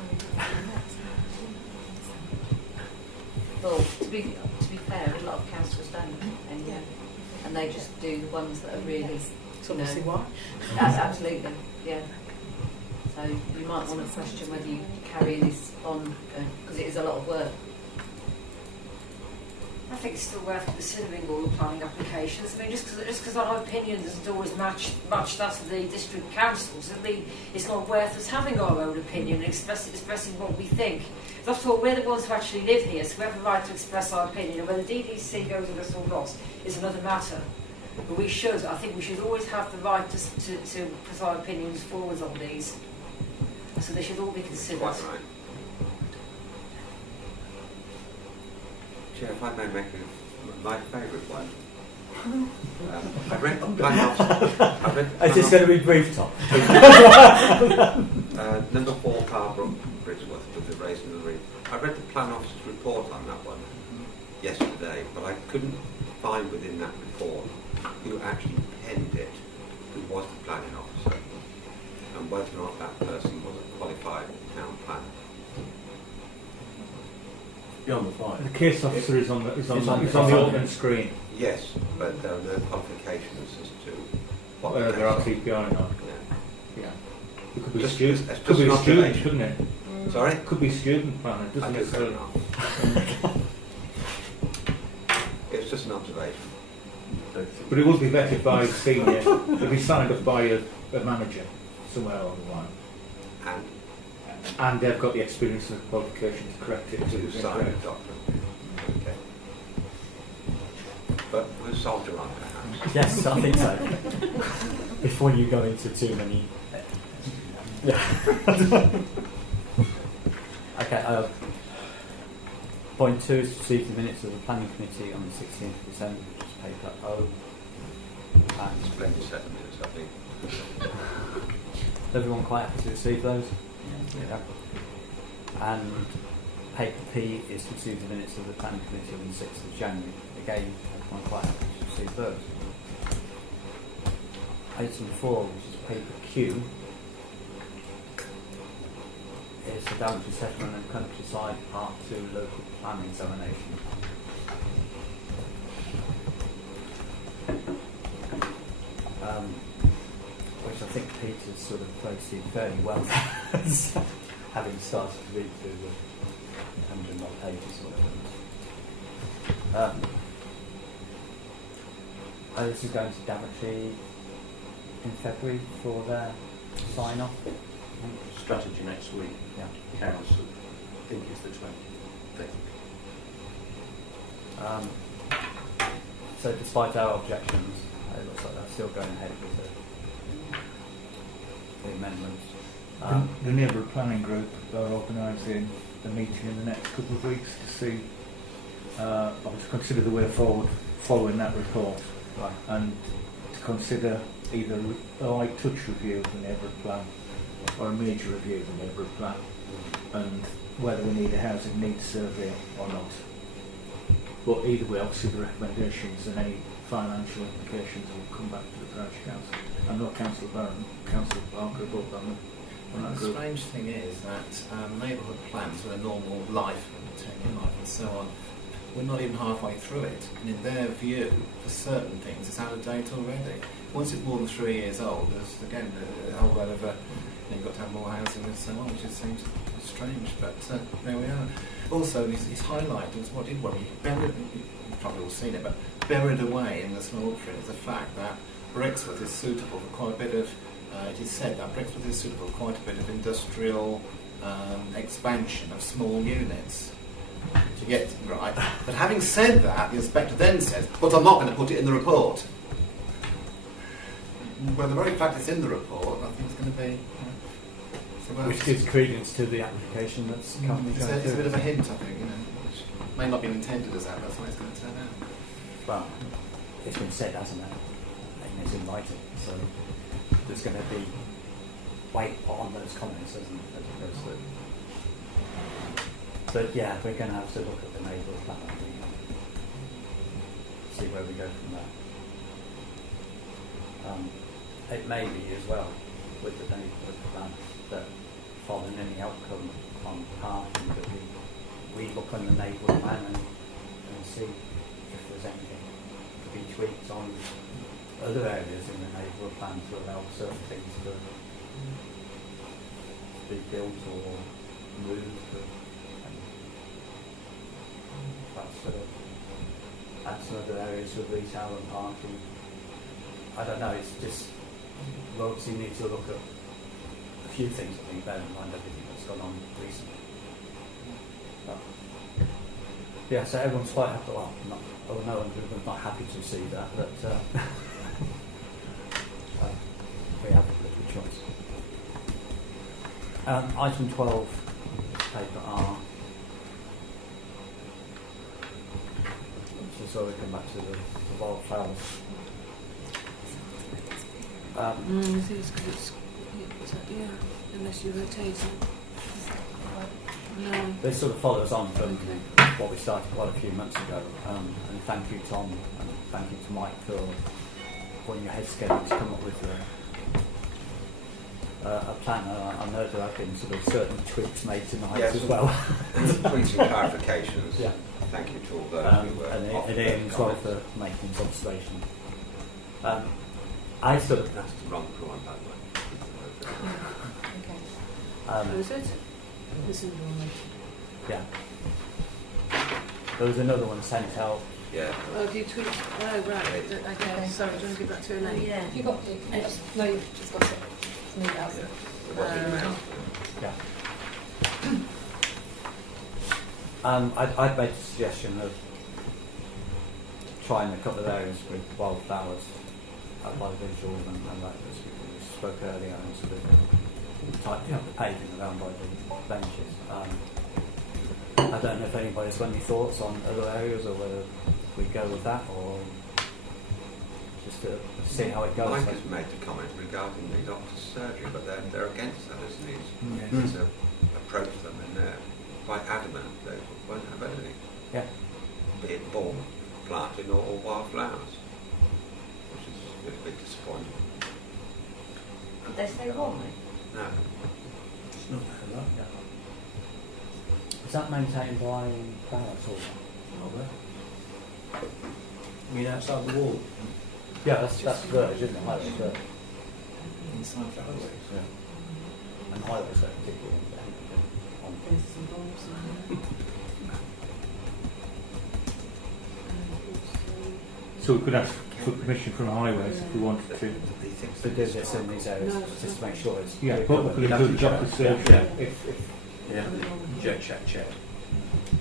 Well, to be fair, a lot of councils don't anyway, and they just do the ones that are really. It's obviously why. Absolutely, yeah. So you might want to question whether you carry this on, because it is a lot of work. I think it's still worth considering all the planning applications. I mean, just because our opinion doesn't always match that of the district councils, I mean, it's not worth us having our own opinion and expressing what we think. Because after all, we're the ones who actually live here, so we have the right to express our opinion, and whether DDC goes with us or not is another matter. But I think we should always have the right to put our opinions forward on these. So they should all be considered. Quite right. Chair, if I may make my favourite one. I've read the plan. Is this going to be brief, Tom? Number 4, Carbrook, Bridgeworth, with the raising of the reef. I read the plan officer's report on that one yesterday, but I couldn't find within that report who actually penned it, who was the planning officer, and whether or not that person was a qualified town planner. Beyond the fire. The case officer is on the open screen. Yes, but there are no qualifications as to what Whether the they're case actually behind or not. Yeah. Yeah. It could be Just- student. just Could be an a student, observation. couldn't it? Sorry? Could be student planner. I Doesn't don't necessarily. know. It's just an observation. But it will be vetted by a senior. It'll be signed off by a manager somewhere along the line. And And they've got the experience and qualification to correct it. to sign a document. Okay. But we'll soldier on perhaps. Yes, I think so. Before you go into too many. Yeah. Okay. Point 2 is to receive the minutes of the planning committee on the 16th of December, which is paper O. Splendid 7 minutes, I think. Is everyone quite happy to receive those? Yeah. And paper P is to receive the minutes of the planning committee on the 6th of January. Again, everyone quite happy to receive those. Item 4, which is paper Q, is the Daventry Settlement and Countryside Part 2 local plan examination. Which I think Peter's sort of placed in fairly well, having started to read through the 100 odd pages or whatever. This is going to Daventry in February for their sign-off. Strategy next week. Yeah. Council. I think it's the 25th. So despite our objections, it looks like they're still going ahead with the amendments. The neighbourhood planning group are organising a meeting in the next couple of weeks to see, to consider the way forward following that report, Right. and to consider either a light touch review of the neighbourhood plan or a major review of the neighbourhood plan, and whether we need a housing needs survey or not. But either way, obviously the recommendations and any financial implications will come back to the parish council. I know Councillor Barron, Councillor Parker, both on that The group. strange thing is that neighbourhood plans with a normal life and 10-year life and so on, we're not even halfway through it. And in their view, for certain things, it's out of date already. Once it's more than 3 years old, there's again a whole lot of you've got to have more housing and so on, which just seems strange. But there we are. Also, his highlight was what did worry. Buried, you've probably all seen it, but buried away in the small print is the fact that Brixworth is suitable for quite a bit of. It is said that Brixworth is suitable for quite a bit of industrial expansion of small units. to get it right. But having said that, the inspector then says, but I'm not going to put it in the report. Well, the very fact it's in the report, I think it's going to be... Which gives credence to the application that's currently going It's a bit through. of a hint, I think, which may not be intended as that, but that's how it's going to turn out. Well, it's been said, hasn't it? And it's in writing, so there's going to be weight put on those comments, isn't it, as opposed to... But yeah, we're going to have to look at the neighbourhood plan, I think, see where we go from there. It may be as well with the neighbourhood plan that following any outcome on parking that we look on the neighbourhood plan and see if there's anything to be tweaked on other areas in the neighbourhood plan to allow certain things to be built or moved. Perhaps add some other areas of retail and parking. I don't know, it's just, we obviously need to look at a few things, I think, bear in mind everything that's gone on recently. But, yeah, so everyone's quite happy, well, no one's not happy to see that, but we have a little choice. Item 12, paper R. So we come back to the wildflowers. I think it's because unless you rotate it. No. This sort of follows on from what we started quite a few months ago. And thank you, Tom, and thank you to Mike for putting your head together to come up with a plan. I know there have been sort of certain tweaks made tonight as well. Tweaks and clarifications. Yeah. Thank you to all those who were and Ian as well for making his observation. I sort of... That's the wrong drawing, by the way. Oh, is it? Yeah. There was another one sent out. Yeah. Oh, do you tweet? Oh, right. Okay, sorry, do you want to give that to Elaine? Yeah. Have you got it? No, you've just got it. It's moved out. Yeah. I'd made a suggestion of trying a couple of areas with wildflowers out by the visual and like as we spoke earlier, and sort of tightening up the paving around by the benches. I don't know if anybody's got any thoughts on other areas or whether we go with that or just to see how it goes. Mike has made the comment regarding the doctor's surgery, but they're against that, isn't he? He's approached them and they're quite adamant they won't have anything. Yeah. Be it bulb planting or wildflowers, which is a little bit disappointing. Did they say why? No. It's not that long. Is that maintained by Barrett or? Not there. I mean, outside the wall. Yeah, that's verge, isn't it? Highway verge. Inside the highways. Yeah. And highways are particularly on. So we could ask for permission from highways if we wanted to. To do this in these areas, just to make sure it's... Yeah, but we could include the doctor's surgery. Yeah, check.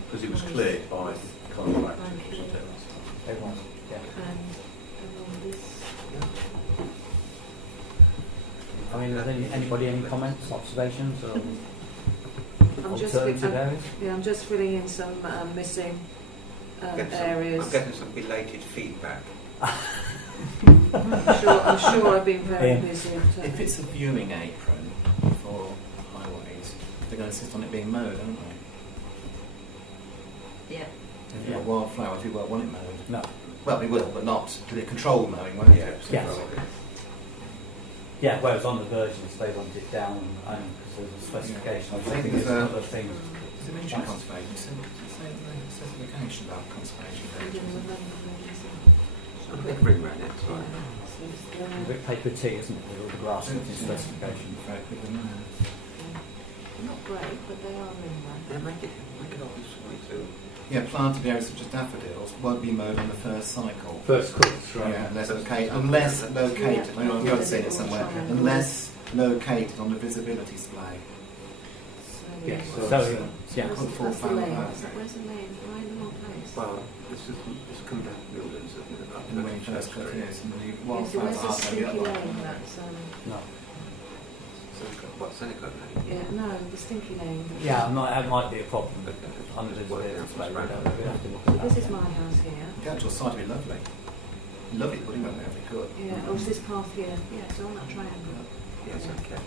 Because it was cleared by contractors, wasn't it? Everyone's, yeah. I mean, are there anybody any comments, observations, or alternative areas? Yeah, I'm just filling in some missing areas. I'm getting some belated feedback. I'm sure I've been very busy. If it's a viewing apron for highways, they're going to insist on it being mowed, aren't they? Yeah. If you've got wildflowers, you won't want it mowed. No. Well, they will, but not to the controlled mowing, won't you? Yes. Yeah, whereas on the versions they want it down and because there's a specification. I think there's another thing. Does it mention conservation? It says specification about conservation. Big ring around it, right. A bit paper T, isn't it, with all the grass and specification. Not great, but they are in Yeah, make it obvious for me too. Yeah, planted areas such as daffodils won't be mowed on the first cycle. First cuts, right? Yeah, unless located, I know I've seen it somewhere, unless located on the visibility display. So Yes, yeah. so, yeah. Where's Full that's the fan lane? there. Where's the lane? Am I in the wrong place? Well, this is coming down to buildings, isn't it? Up And when you to first cut Chester. it, and the Yeah, so wildflowers where's the are maybe stinky up lane? on That's No. What, Seneca Lane? yeah, no, the stinky lane. Yeah, that might be a problem. Okay. Under the Well, disability yeah, space, right. we have to look So at this that. is my house here. The actual site would be lovely. Lovely putting that there if we could. Yeah, or is this path here? Yeah, so on that triangle. Yes, okay.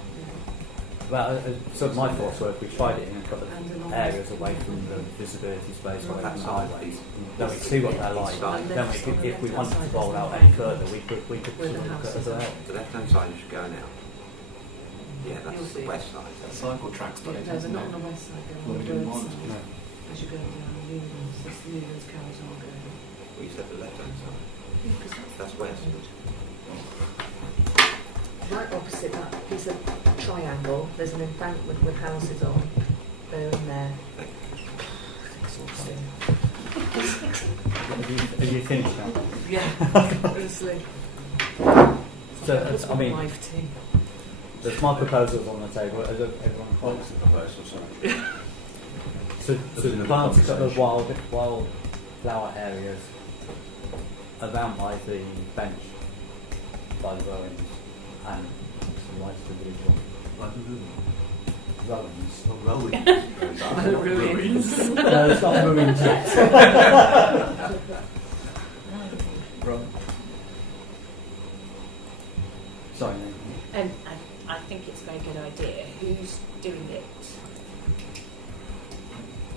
Well, so my thoughts were if we tried it in a couple And of along areas this- away from the visibility space or Right. from the highways, then we see what they're like. Side. Then we could, if we wanted to roll out any further, we could Where sort the of look at houses as well. are. The left-hand side as you go now. Yeah, You'll that's the see. west side. That cycle track's Yeah, done it, no, but isn't not it? on the west side, Well, on we the didn't road want side. No. As you go down, Newlands, this Newlands carries on going. Well, you said the left-hand side. Yeah, 'cause That's west. right opposite that piece of triangle, there's an embankment with houses on. They're in there. Exhausting. Have you finished now? Yeah, honestly. So, That's I my mean, wife tea. there's my proposals on the table. Is everyone quite? What's the proposal, sorry? So plant a couple of wild flower areas around by the bench, by the rowings, and some lights to the visual. Rowings. Oh, rowing. Ruins. No, it's not ruins yet. Right. Sorry, Nathan. I think it's a very good idea. Who's doing it?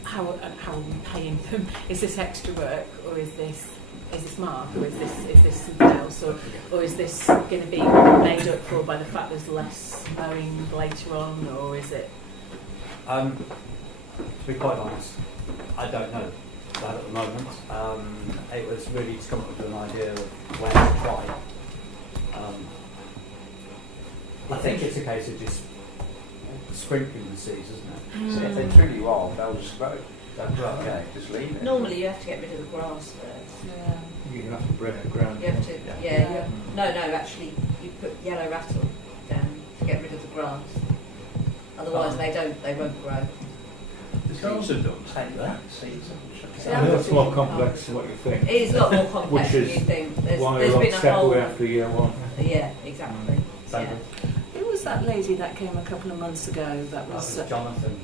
How are we paying them? Is this extra work, or is this Mark, or is this something else, or is this going to be made up for by the fact there's less mowing later on, or is it? To be quite honest, I don't know that at the moment. It was really to come up with an idea of where to try. I think it's a case of just sprinkling the seeds, isn't it? So if they're truly wild, they'll just grow. That's right. Okay, just leave it. Normally you have to get rid of the grass first. Yeah. You have to break the ground. You have to, yeah. No, actually, you put yellow rattle down to get rid of the grass. Otherwise, they won't grow. The seeds are done. Take that, seeds and chuck it Yeah. out. That's more complex than what you think. It is a lot more complex Which than is you think. Why There's a been lot a step whole. away after year one. Yeah, exactly. Thank Yeah. you. Who was that lady that came a couple of months ago that That was... was Jonathan's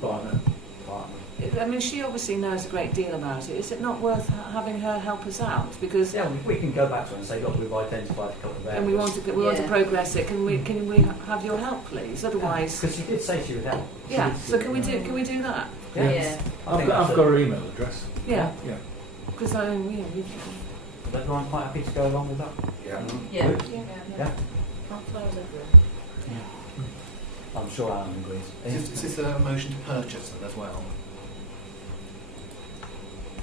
partner. I mean, she obviously knows a great deal about it. Is it not worth having her help us out? Because Yeah, we can go back to her and say, look, we've identified a couple of areas. and we want to Yeah. progress it. Can we have your help, please? Otherwise, Because she did say she would help. yeah. So can we do that? Yeah. Yeah. I think I've got her email address. Yeah. Yeah. Because I mean, Is everyone quite happy to go along with that? Yeah. Yeah. Good. Yeah. Flowers everywhere. I'm sure Alan agrees. Is this a motion to purchase them as well?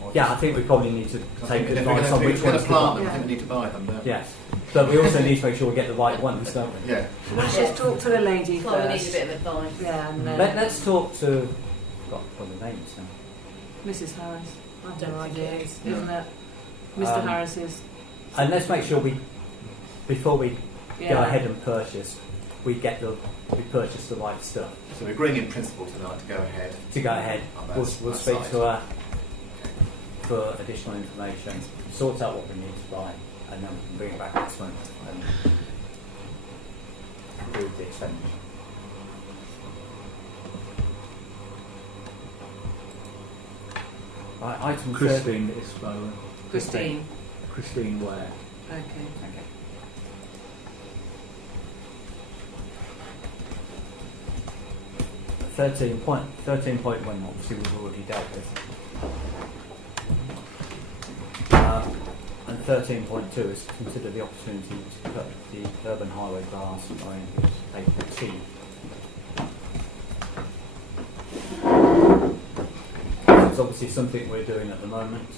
Or Yeah, I just- think we probably need to I take think if advice on we're which going ones to to plant buy. them, I think we need to buy them, don't we? Yes, but we also need to make sure we get the right ones, don't we? Yeah. let's just talk to the lady Well, we need a first. bit of advice. Yeah, and Let's talk to. I've got the names now. Mrs. Harris. I Don't don't think idea, it is. isn't it? Mr. Um, Harris is. And let's make sure before we Yeah. go ahead and purchase, we purchase the right stuff. So we're agreeing in principle tonight to go ahead. To go ahead, on we'll that speak site. to her for additional information, sort out what we need to buy, and then we can bring it back next month and approve the expenditure. Right, item Christine is by the way. Christine. Christine Ware. Okay. Okay. Thirteen point one. Obviously, we've already dealt with, and 13.2 is consider the opportunity to cut the urban highway grass line, table T. It's obviously something we're doing at the moment.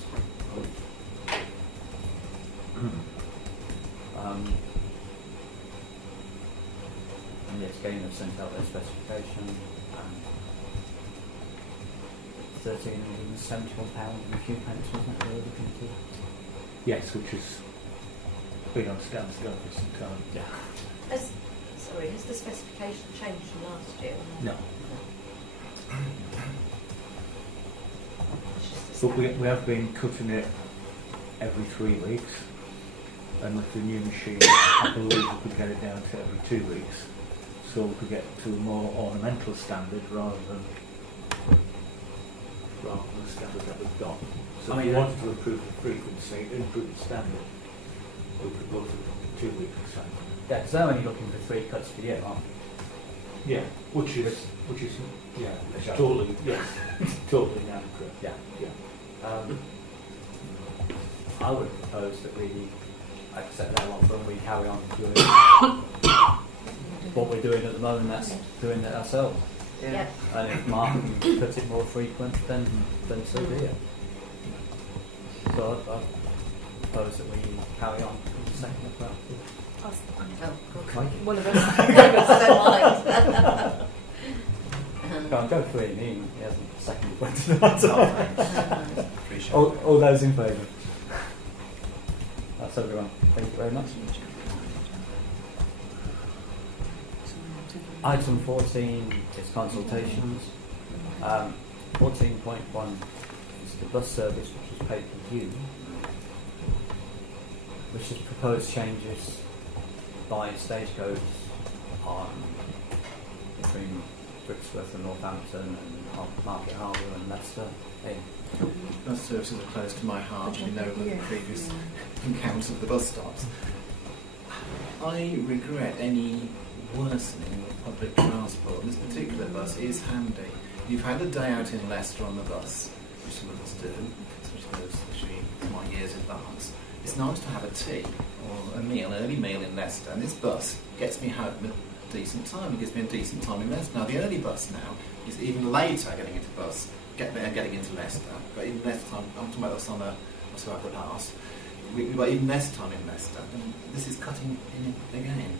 And yes, again, they've sent out their specification. £1,371 and a few pence, wasn't it? They were looking to. Yes, which has been on standstill for some time. Yeah. Has the specification changed from last year? No. But we have been cutting it every 3 weeks, and with the new machine, I believe we could get it down to every 2 weeks, so we could get to a more ornamental standard rather than the standard that we've got. So I if mean, we wanted to improve the frequency, improve the standard, we could go for 2 week cycle. Yeah, because they're only looking for 3 cuts per year, aren't Yeah, which is yeah, they? totally yes, totally inadequate. Yeah. Yeah. I would propose that we accept their offer and we carry on doing what we're doing at the moment, that's doing it ourselves. Yeah. And if Mark can cut it more frequent, then so be it. So I propose that we carry on in the second as well. Oh, Crikey. One of us. Go on, go for it, Ian. He hasn't seconded one tonight. Appreciate All those in favour? That's everyone. Thank you very much. Item 14 is consultations. 14.1 is the bus service which is paid for you, which has proposed changes by Stagecoach on between Brixworth and Northampton and Market Harbour and Leicester. Bus services are close to my heart. You know the previous encounters of the bus stops. I regret any worsening of public transport. This particular bus is handy. You've had a day out in Leicester on the bus, which some of us do, especially those actually my years advance. It's nice to have a tea or a meal, an early meal in Leicester, and this bus gets me home at a decent time. It gives me a decent time in Leicester. Now the early bus now is even later getting into bus, getting into Leicester. But even less time. I'm talking about us on a so I've got asked. We've got even less time in Leicester, and this is cutting in again.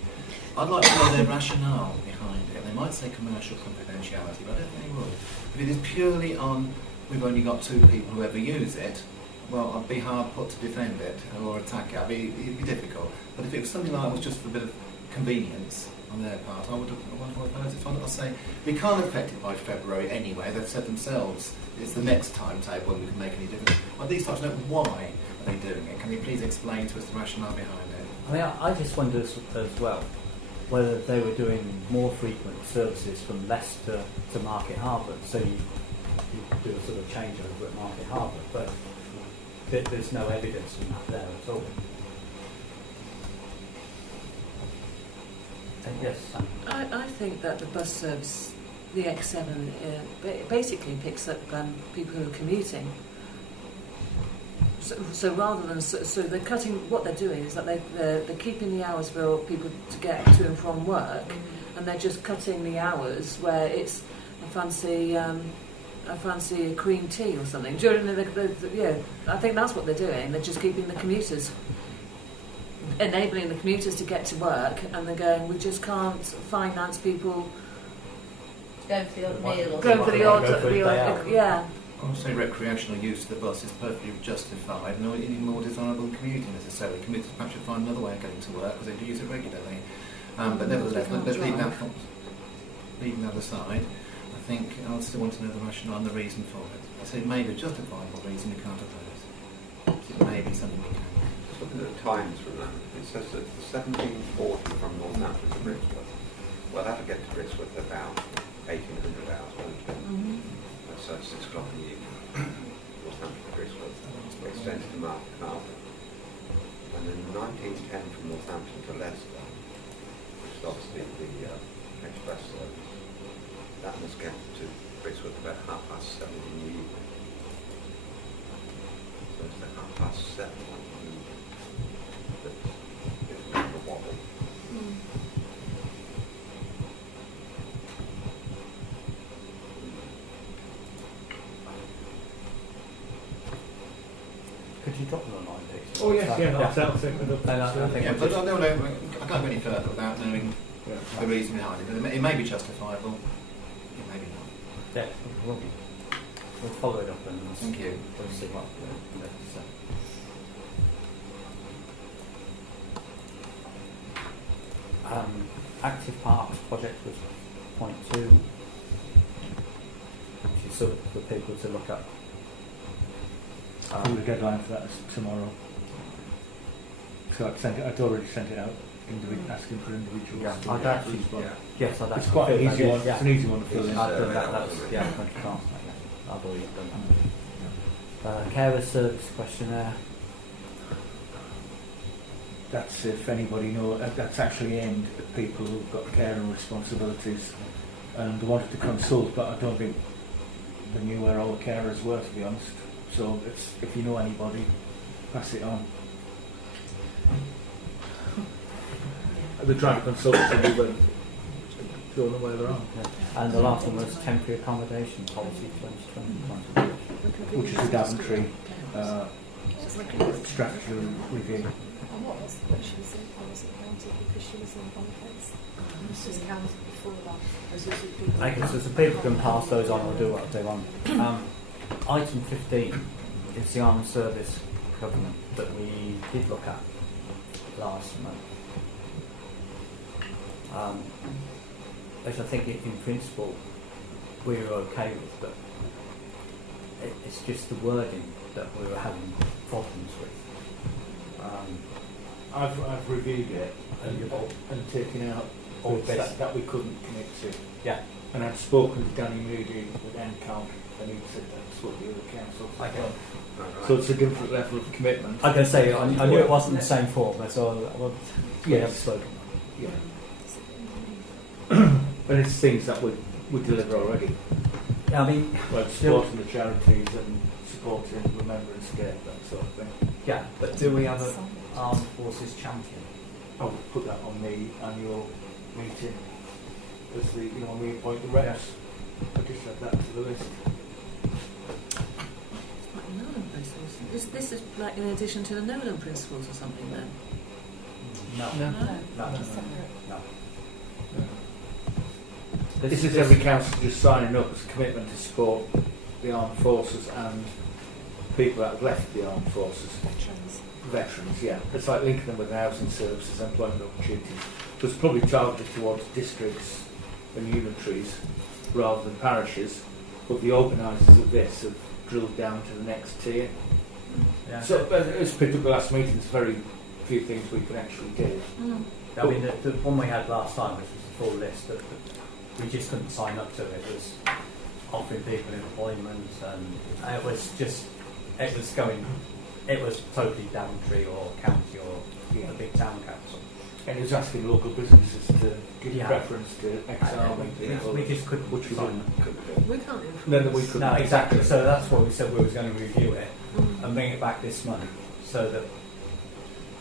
I'd like to know their rationale behind it. They might say commercial confidentiality, but I don't think they would. If it is purely on, we've only got 2 people who ever use it, well, I'd be hard put to defend it or attack it. It'd be difficult. But if it was something like was just for a bit of convenience on their part, I would oppose it. I'll say we can't affect it by February anyway. They've said themselves it's the next timetable when we can make any difference. I'd least like to know why are they doing it. Can you please explain to us the rationale behind it? I mean, I just wonder as well whether they were doing more frequent services from Leicester to Market Harbour, so you do a sort of changeover at Market Harbour, but there's no evidence from that there at all. Yes, Sam. I think that the bus service, the X7, basically picks up people who are commuting. So rather than so they're cutting. What they're doing is that they're keeping the hours for people to get to and from work, and they're just cutting the hours where it's a fancy cream tea or something. During I think that's what they're doing. They're just keeping the commuters, enabling the commuters to get to work, and they're going. We just can't finance people Going for the odd meal or going for the odd yeah. I would say recreational use of the bus is perfectly justified, no any more desirable than commuting necessarily. Commuters perhaps should find another way of getting to work because they do use it regularly. But nevertheless, let's leave that aside. I think I still want to know the rationale and the reason for it. I say it may be a justifiable reason we can't oppose. It may be something we can. Just looking at the times from that, it says that 1740 from Northampton to Brixworth. Well, that'll get to Brixworth about 1800 hours, won't it? So 6 o'clock in the evening, Northampton to Brixworth, extends to Market Harbour. And then 1910 from Northampton to Leicester, which is obviously the express service, that must get to Brixworth about 7:30 in the evening. So it's the 7:30 one that's a bit of a wobble. Could you drop them on line, please? Oh yes, that'll take me up. I think Yeah, but I can't go any further without knowing the reason behind it. It may be justifiable, it may be not. Yeah, we'll follow it up and Thank you. we'll see what they say. Active Parks project was point 2. for people to look at. I think the deadline for that is tomorrow. So I'd already sent it out, asking for individuals. Yeah, to I'd actually, respond. yes, I'd It's actually quite an filled easy that in, one. yeah. It's an easy one to fill in. I've done that, that was, yeah, 20 past that, yeah. I've already done that. Carer service questionnaire. That's if anybody knows, that's actually aimed at people who've got care and responsibilities and they wanted to consult, but I don't think they knew where all the carers were, to be honest. So it's, if you know anybody, pass it on. They're trying to consult somebody but don't know where they're on. Yeah. And the last one was temporary accommodation policy 2020, Which is a Daventry strategy review. And what was she was in policy counted because she was in one place. This was counted before that. I guess the people can pass those on or do what they want. Item 15 is the armed service covenant that we did look at last month. Which I think in principle we were okay with, but it's just the wording that we were having problems with. I've reviewed it and taken out all bits that we couldn't commit to. Yeah. And I've spoken to Danny Moody with NCOG and he said that's what the other council has Okay. done. So it's a different level of commitment. I can say I knew it wasn't the same form, so we haven't spoken. Yeah. And it's things that we deliver already. Yeah, I mean, Like supporting the charities and supporting Remembrance Day, that sort of thing. yeah, but do we have an armed forces champion? I would put that on the annual meeting as the, when we appoint the reps. I just add that to the list. Like Nolan principles. This is like in addition to the Nolan principles or something then? No. No. No. This is every council just signing up as a commitment to support the armed forces and people that have left the armed forces. Veterans, yeah. It's like linking them with housing services, employment opportunities. So it's probably targeted towards districts and unitaries rather than parishes, but the organisers of this have drilled down to the next tier. Yeah. So as picked up the last meeting, there's very few things we can actually do. I mean, the one we had last time, which was the full list, that we just couldn't sign up to. It was offering people employment, and it was totally Daventry or county or a big town council. And it was asking local businesses to give preference to ex-army people. We just couldn't, which we sign didn't. We can't influence. No, we couldn't. No, exactly. So that's why we said we were going to review it and bring it back this month, so that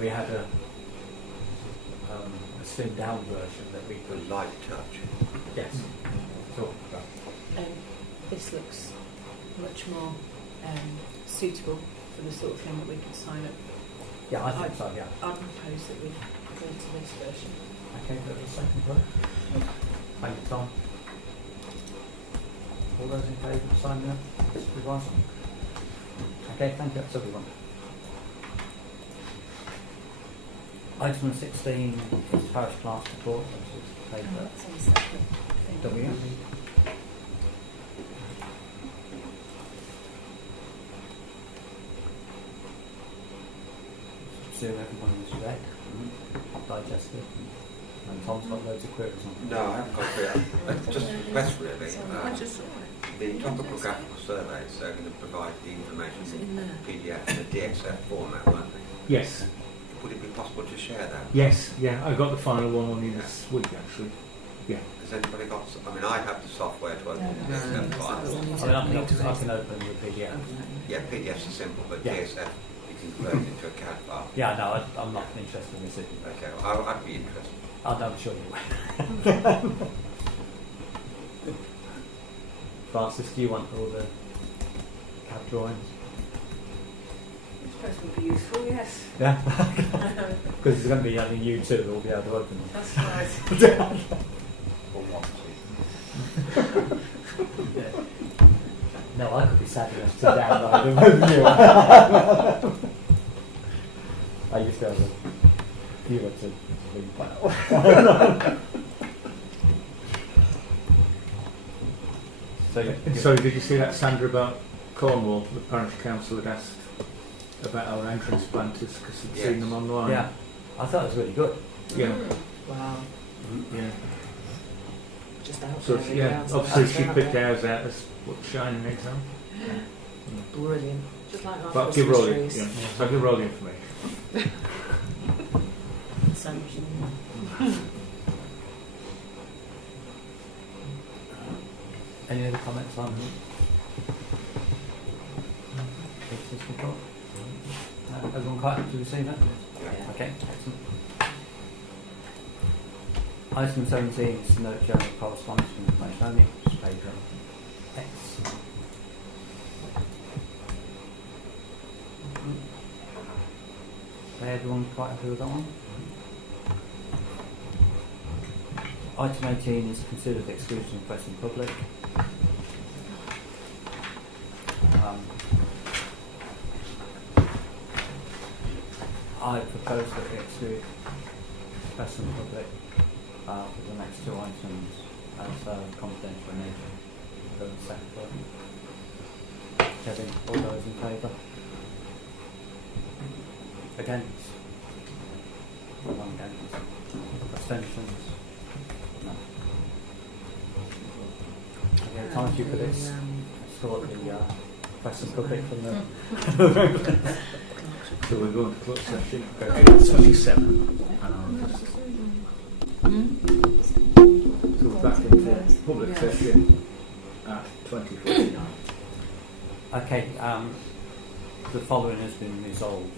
we had a slimmed down version that we could. Light touch. Yes. Talk about. This looks much more suitable for the sort of thing that we could sign up. Yeah, I think so. Yeah. I'd propose that we go to this version. Okay, go to the second vote. Thank you, Tom. All those in favour of signing up? Revised. Okay, thank you. That's everyone. Item 16 is parish class report. This is paper That's on a separate thing. W. Assume everyone is read, digested, and Tom's got loads of queries on. No, I haven't got it. Just a request really. I just saw it. The topographical surveys are going to provide the information Is it in there? PDF in a DXF format, won't they? Yes, Would it be possible to share that? yes, yeah. I got the final one on you this week actually. Yeah. Has anybody got? I mean, I have the software to open the DXF files. I can open the PDF. Yeah, PDFs are simple, but Yeah. DXF you can convert it into a CAD file. Yeah, no, I'm not interested in this. Okay, well, I'd be interested. I'm sure you will. Francis, do you want all the CAD drawings? I suppose would be useful, yes. Yeah. Because it's going to be only you two that will be able to open them. That's right. Or want to. No, I could be sad enough to download them with you. I used to have a viewer to read. Sorry, did you see that, Sandra, about Cornwall? The parish council had asked about our entrance planters because they'd seen them online. Yeah, I thought it was really good. Yeah. Wow. Yeah. Just out So there, yeah, really obviously she out picked there. ours out as what, shining example. Brilliant. Just like our But give her all the, Christmas trees. yeah. So give her all the information. So much. Any other comments on Peter's report? Everyone quite happy to receive it? Yeah. Okay, excellent. Item 17 is note general correspondence from information only, which is page X. Okay, everyone quite happy with that one? Item 18 is considered exclusion of press and public. I propose that we exclude press and public for the next two items as confidential in nature. For the second one. Kevin, all those in favour? Against? One against. Abstentions? No. Okay, time if you could escort the press and public from the... So we're going to close session. Okay, 27. So we're back into public session at 20:49. Okay, the following has been resolved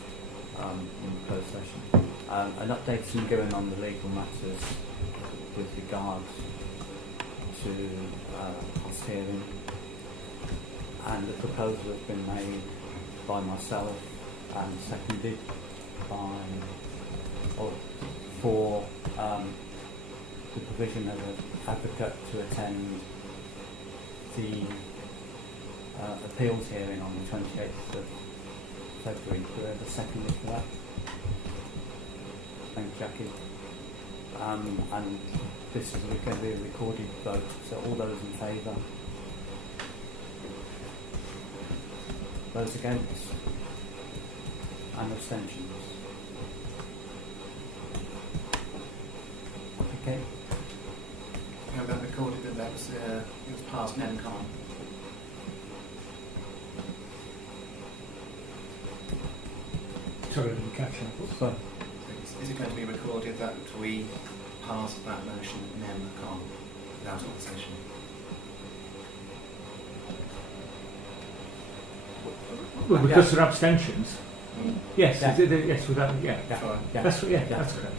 in the closed session. An update has been given on the legal matters with regards to this hearing, and the proposal has been made by myself and seconded by, or for the provision of an advocate to attend the appeals hearing on the 28th of February. Do we have a second for that? Thank you, Jackie. And this is going to be a recorded vote, so all those in favour? Those against? And abstentions? Okay. You have that recorded that was it was past NEMCON. Sorry, I didn't catch that. So, Is it going to be recorded that we passed that motion NEMCON without opposition? Well, because there are abstentions. Yes, Yeah. yes, without, yeah. Fine. yeah. That's correct.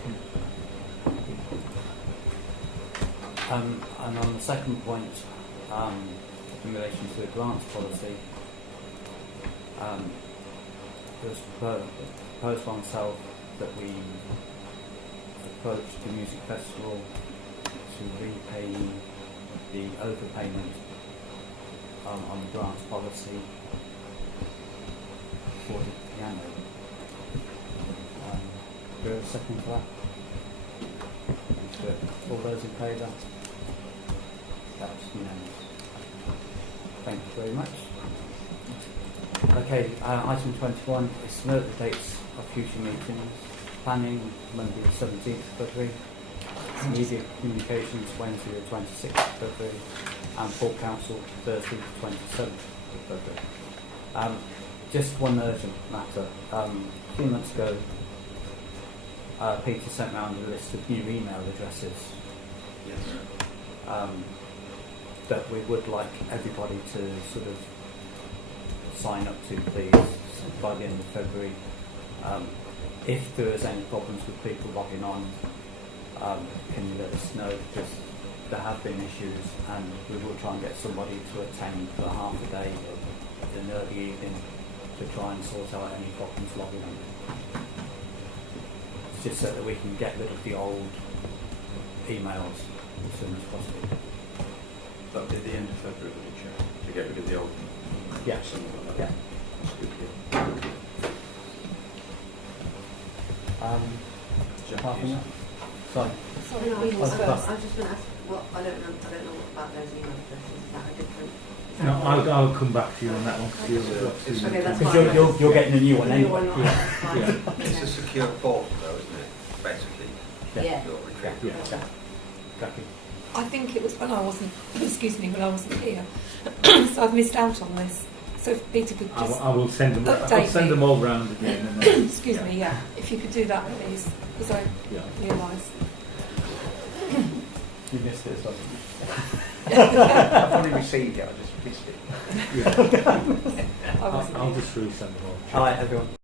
And on the second point, in relation to the grants policy, it was proposed by myself that we approach the music festival to repay the overpayment on the grants policy for the piano. Do you have a second for that? Good. All those in favour? That's unanimous. Thank you very much. Okay, item 21 is to note the dates of future meetings. Planning, Monday the 17th of February. Media Communications, Wednesday the 26th of February. And Full Council, Thursday the 27th of February. Just one urgent matter. A few months ago, Peter sent round a list of new email addresses that we would like everybody to sort of sign up to, please, by the end of February. If there is any problems with people logging on, can you let us know, because there have been issues, and we will try and get somebody to attend for half a day of an early evening to try and sort out any problems logging on. It's just so that we can get rid of the old emails as soon as possible. That'll be the end of February, to get rid of the old. Yeah. Yeah. That's good, yeah. Apart from that, sorry. Sorry, Oh, Queen was sorry. first. I was just going to ask, what I don't know about those email addresses. Is that a different? No, I'll come back to you on that one. Okay, that's Because fine. you're getting a new one The new anyway. one, Yeah. that's fine. Yeah. It's a secure portal though, isn't it? Basically, Yeah. your retreat. Yeah. Exactly. I think it was when I wasn't, excuse me, when I wasn't here. So I've missed out on this. So if Peter could just, I will send them. update I'll send me. them all round again. And then, excuse me, yeah, if you could do that please, because I yeah. realise. You missed it as well. I've already received it, I just missed it. Yeah. I wasn't I'll here. just resend them all. All right, everyone.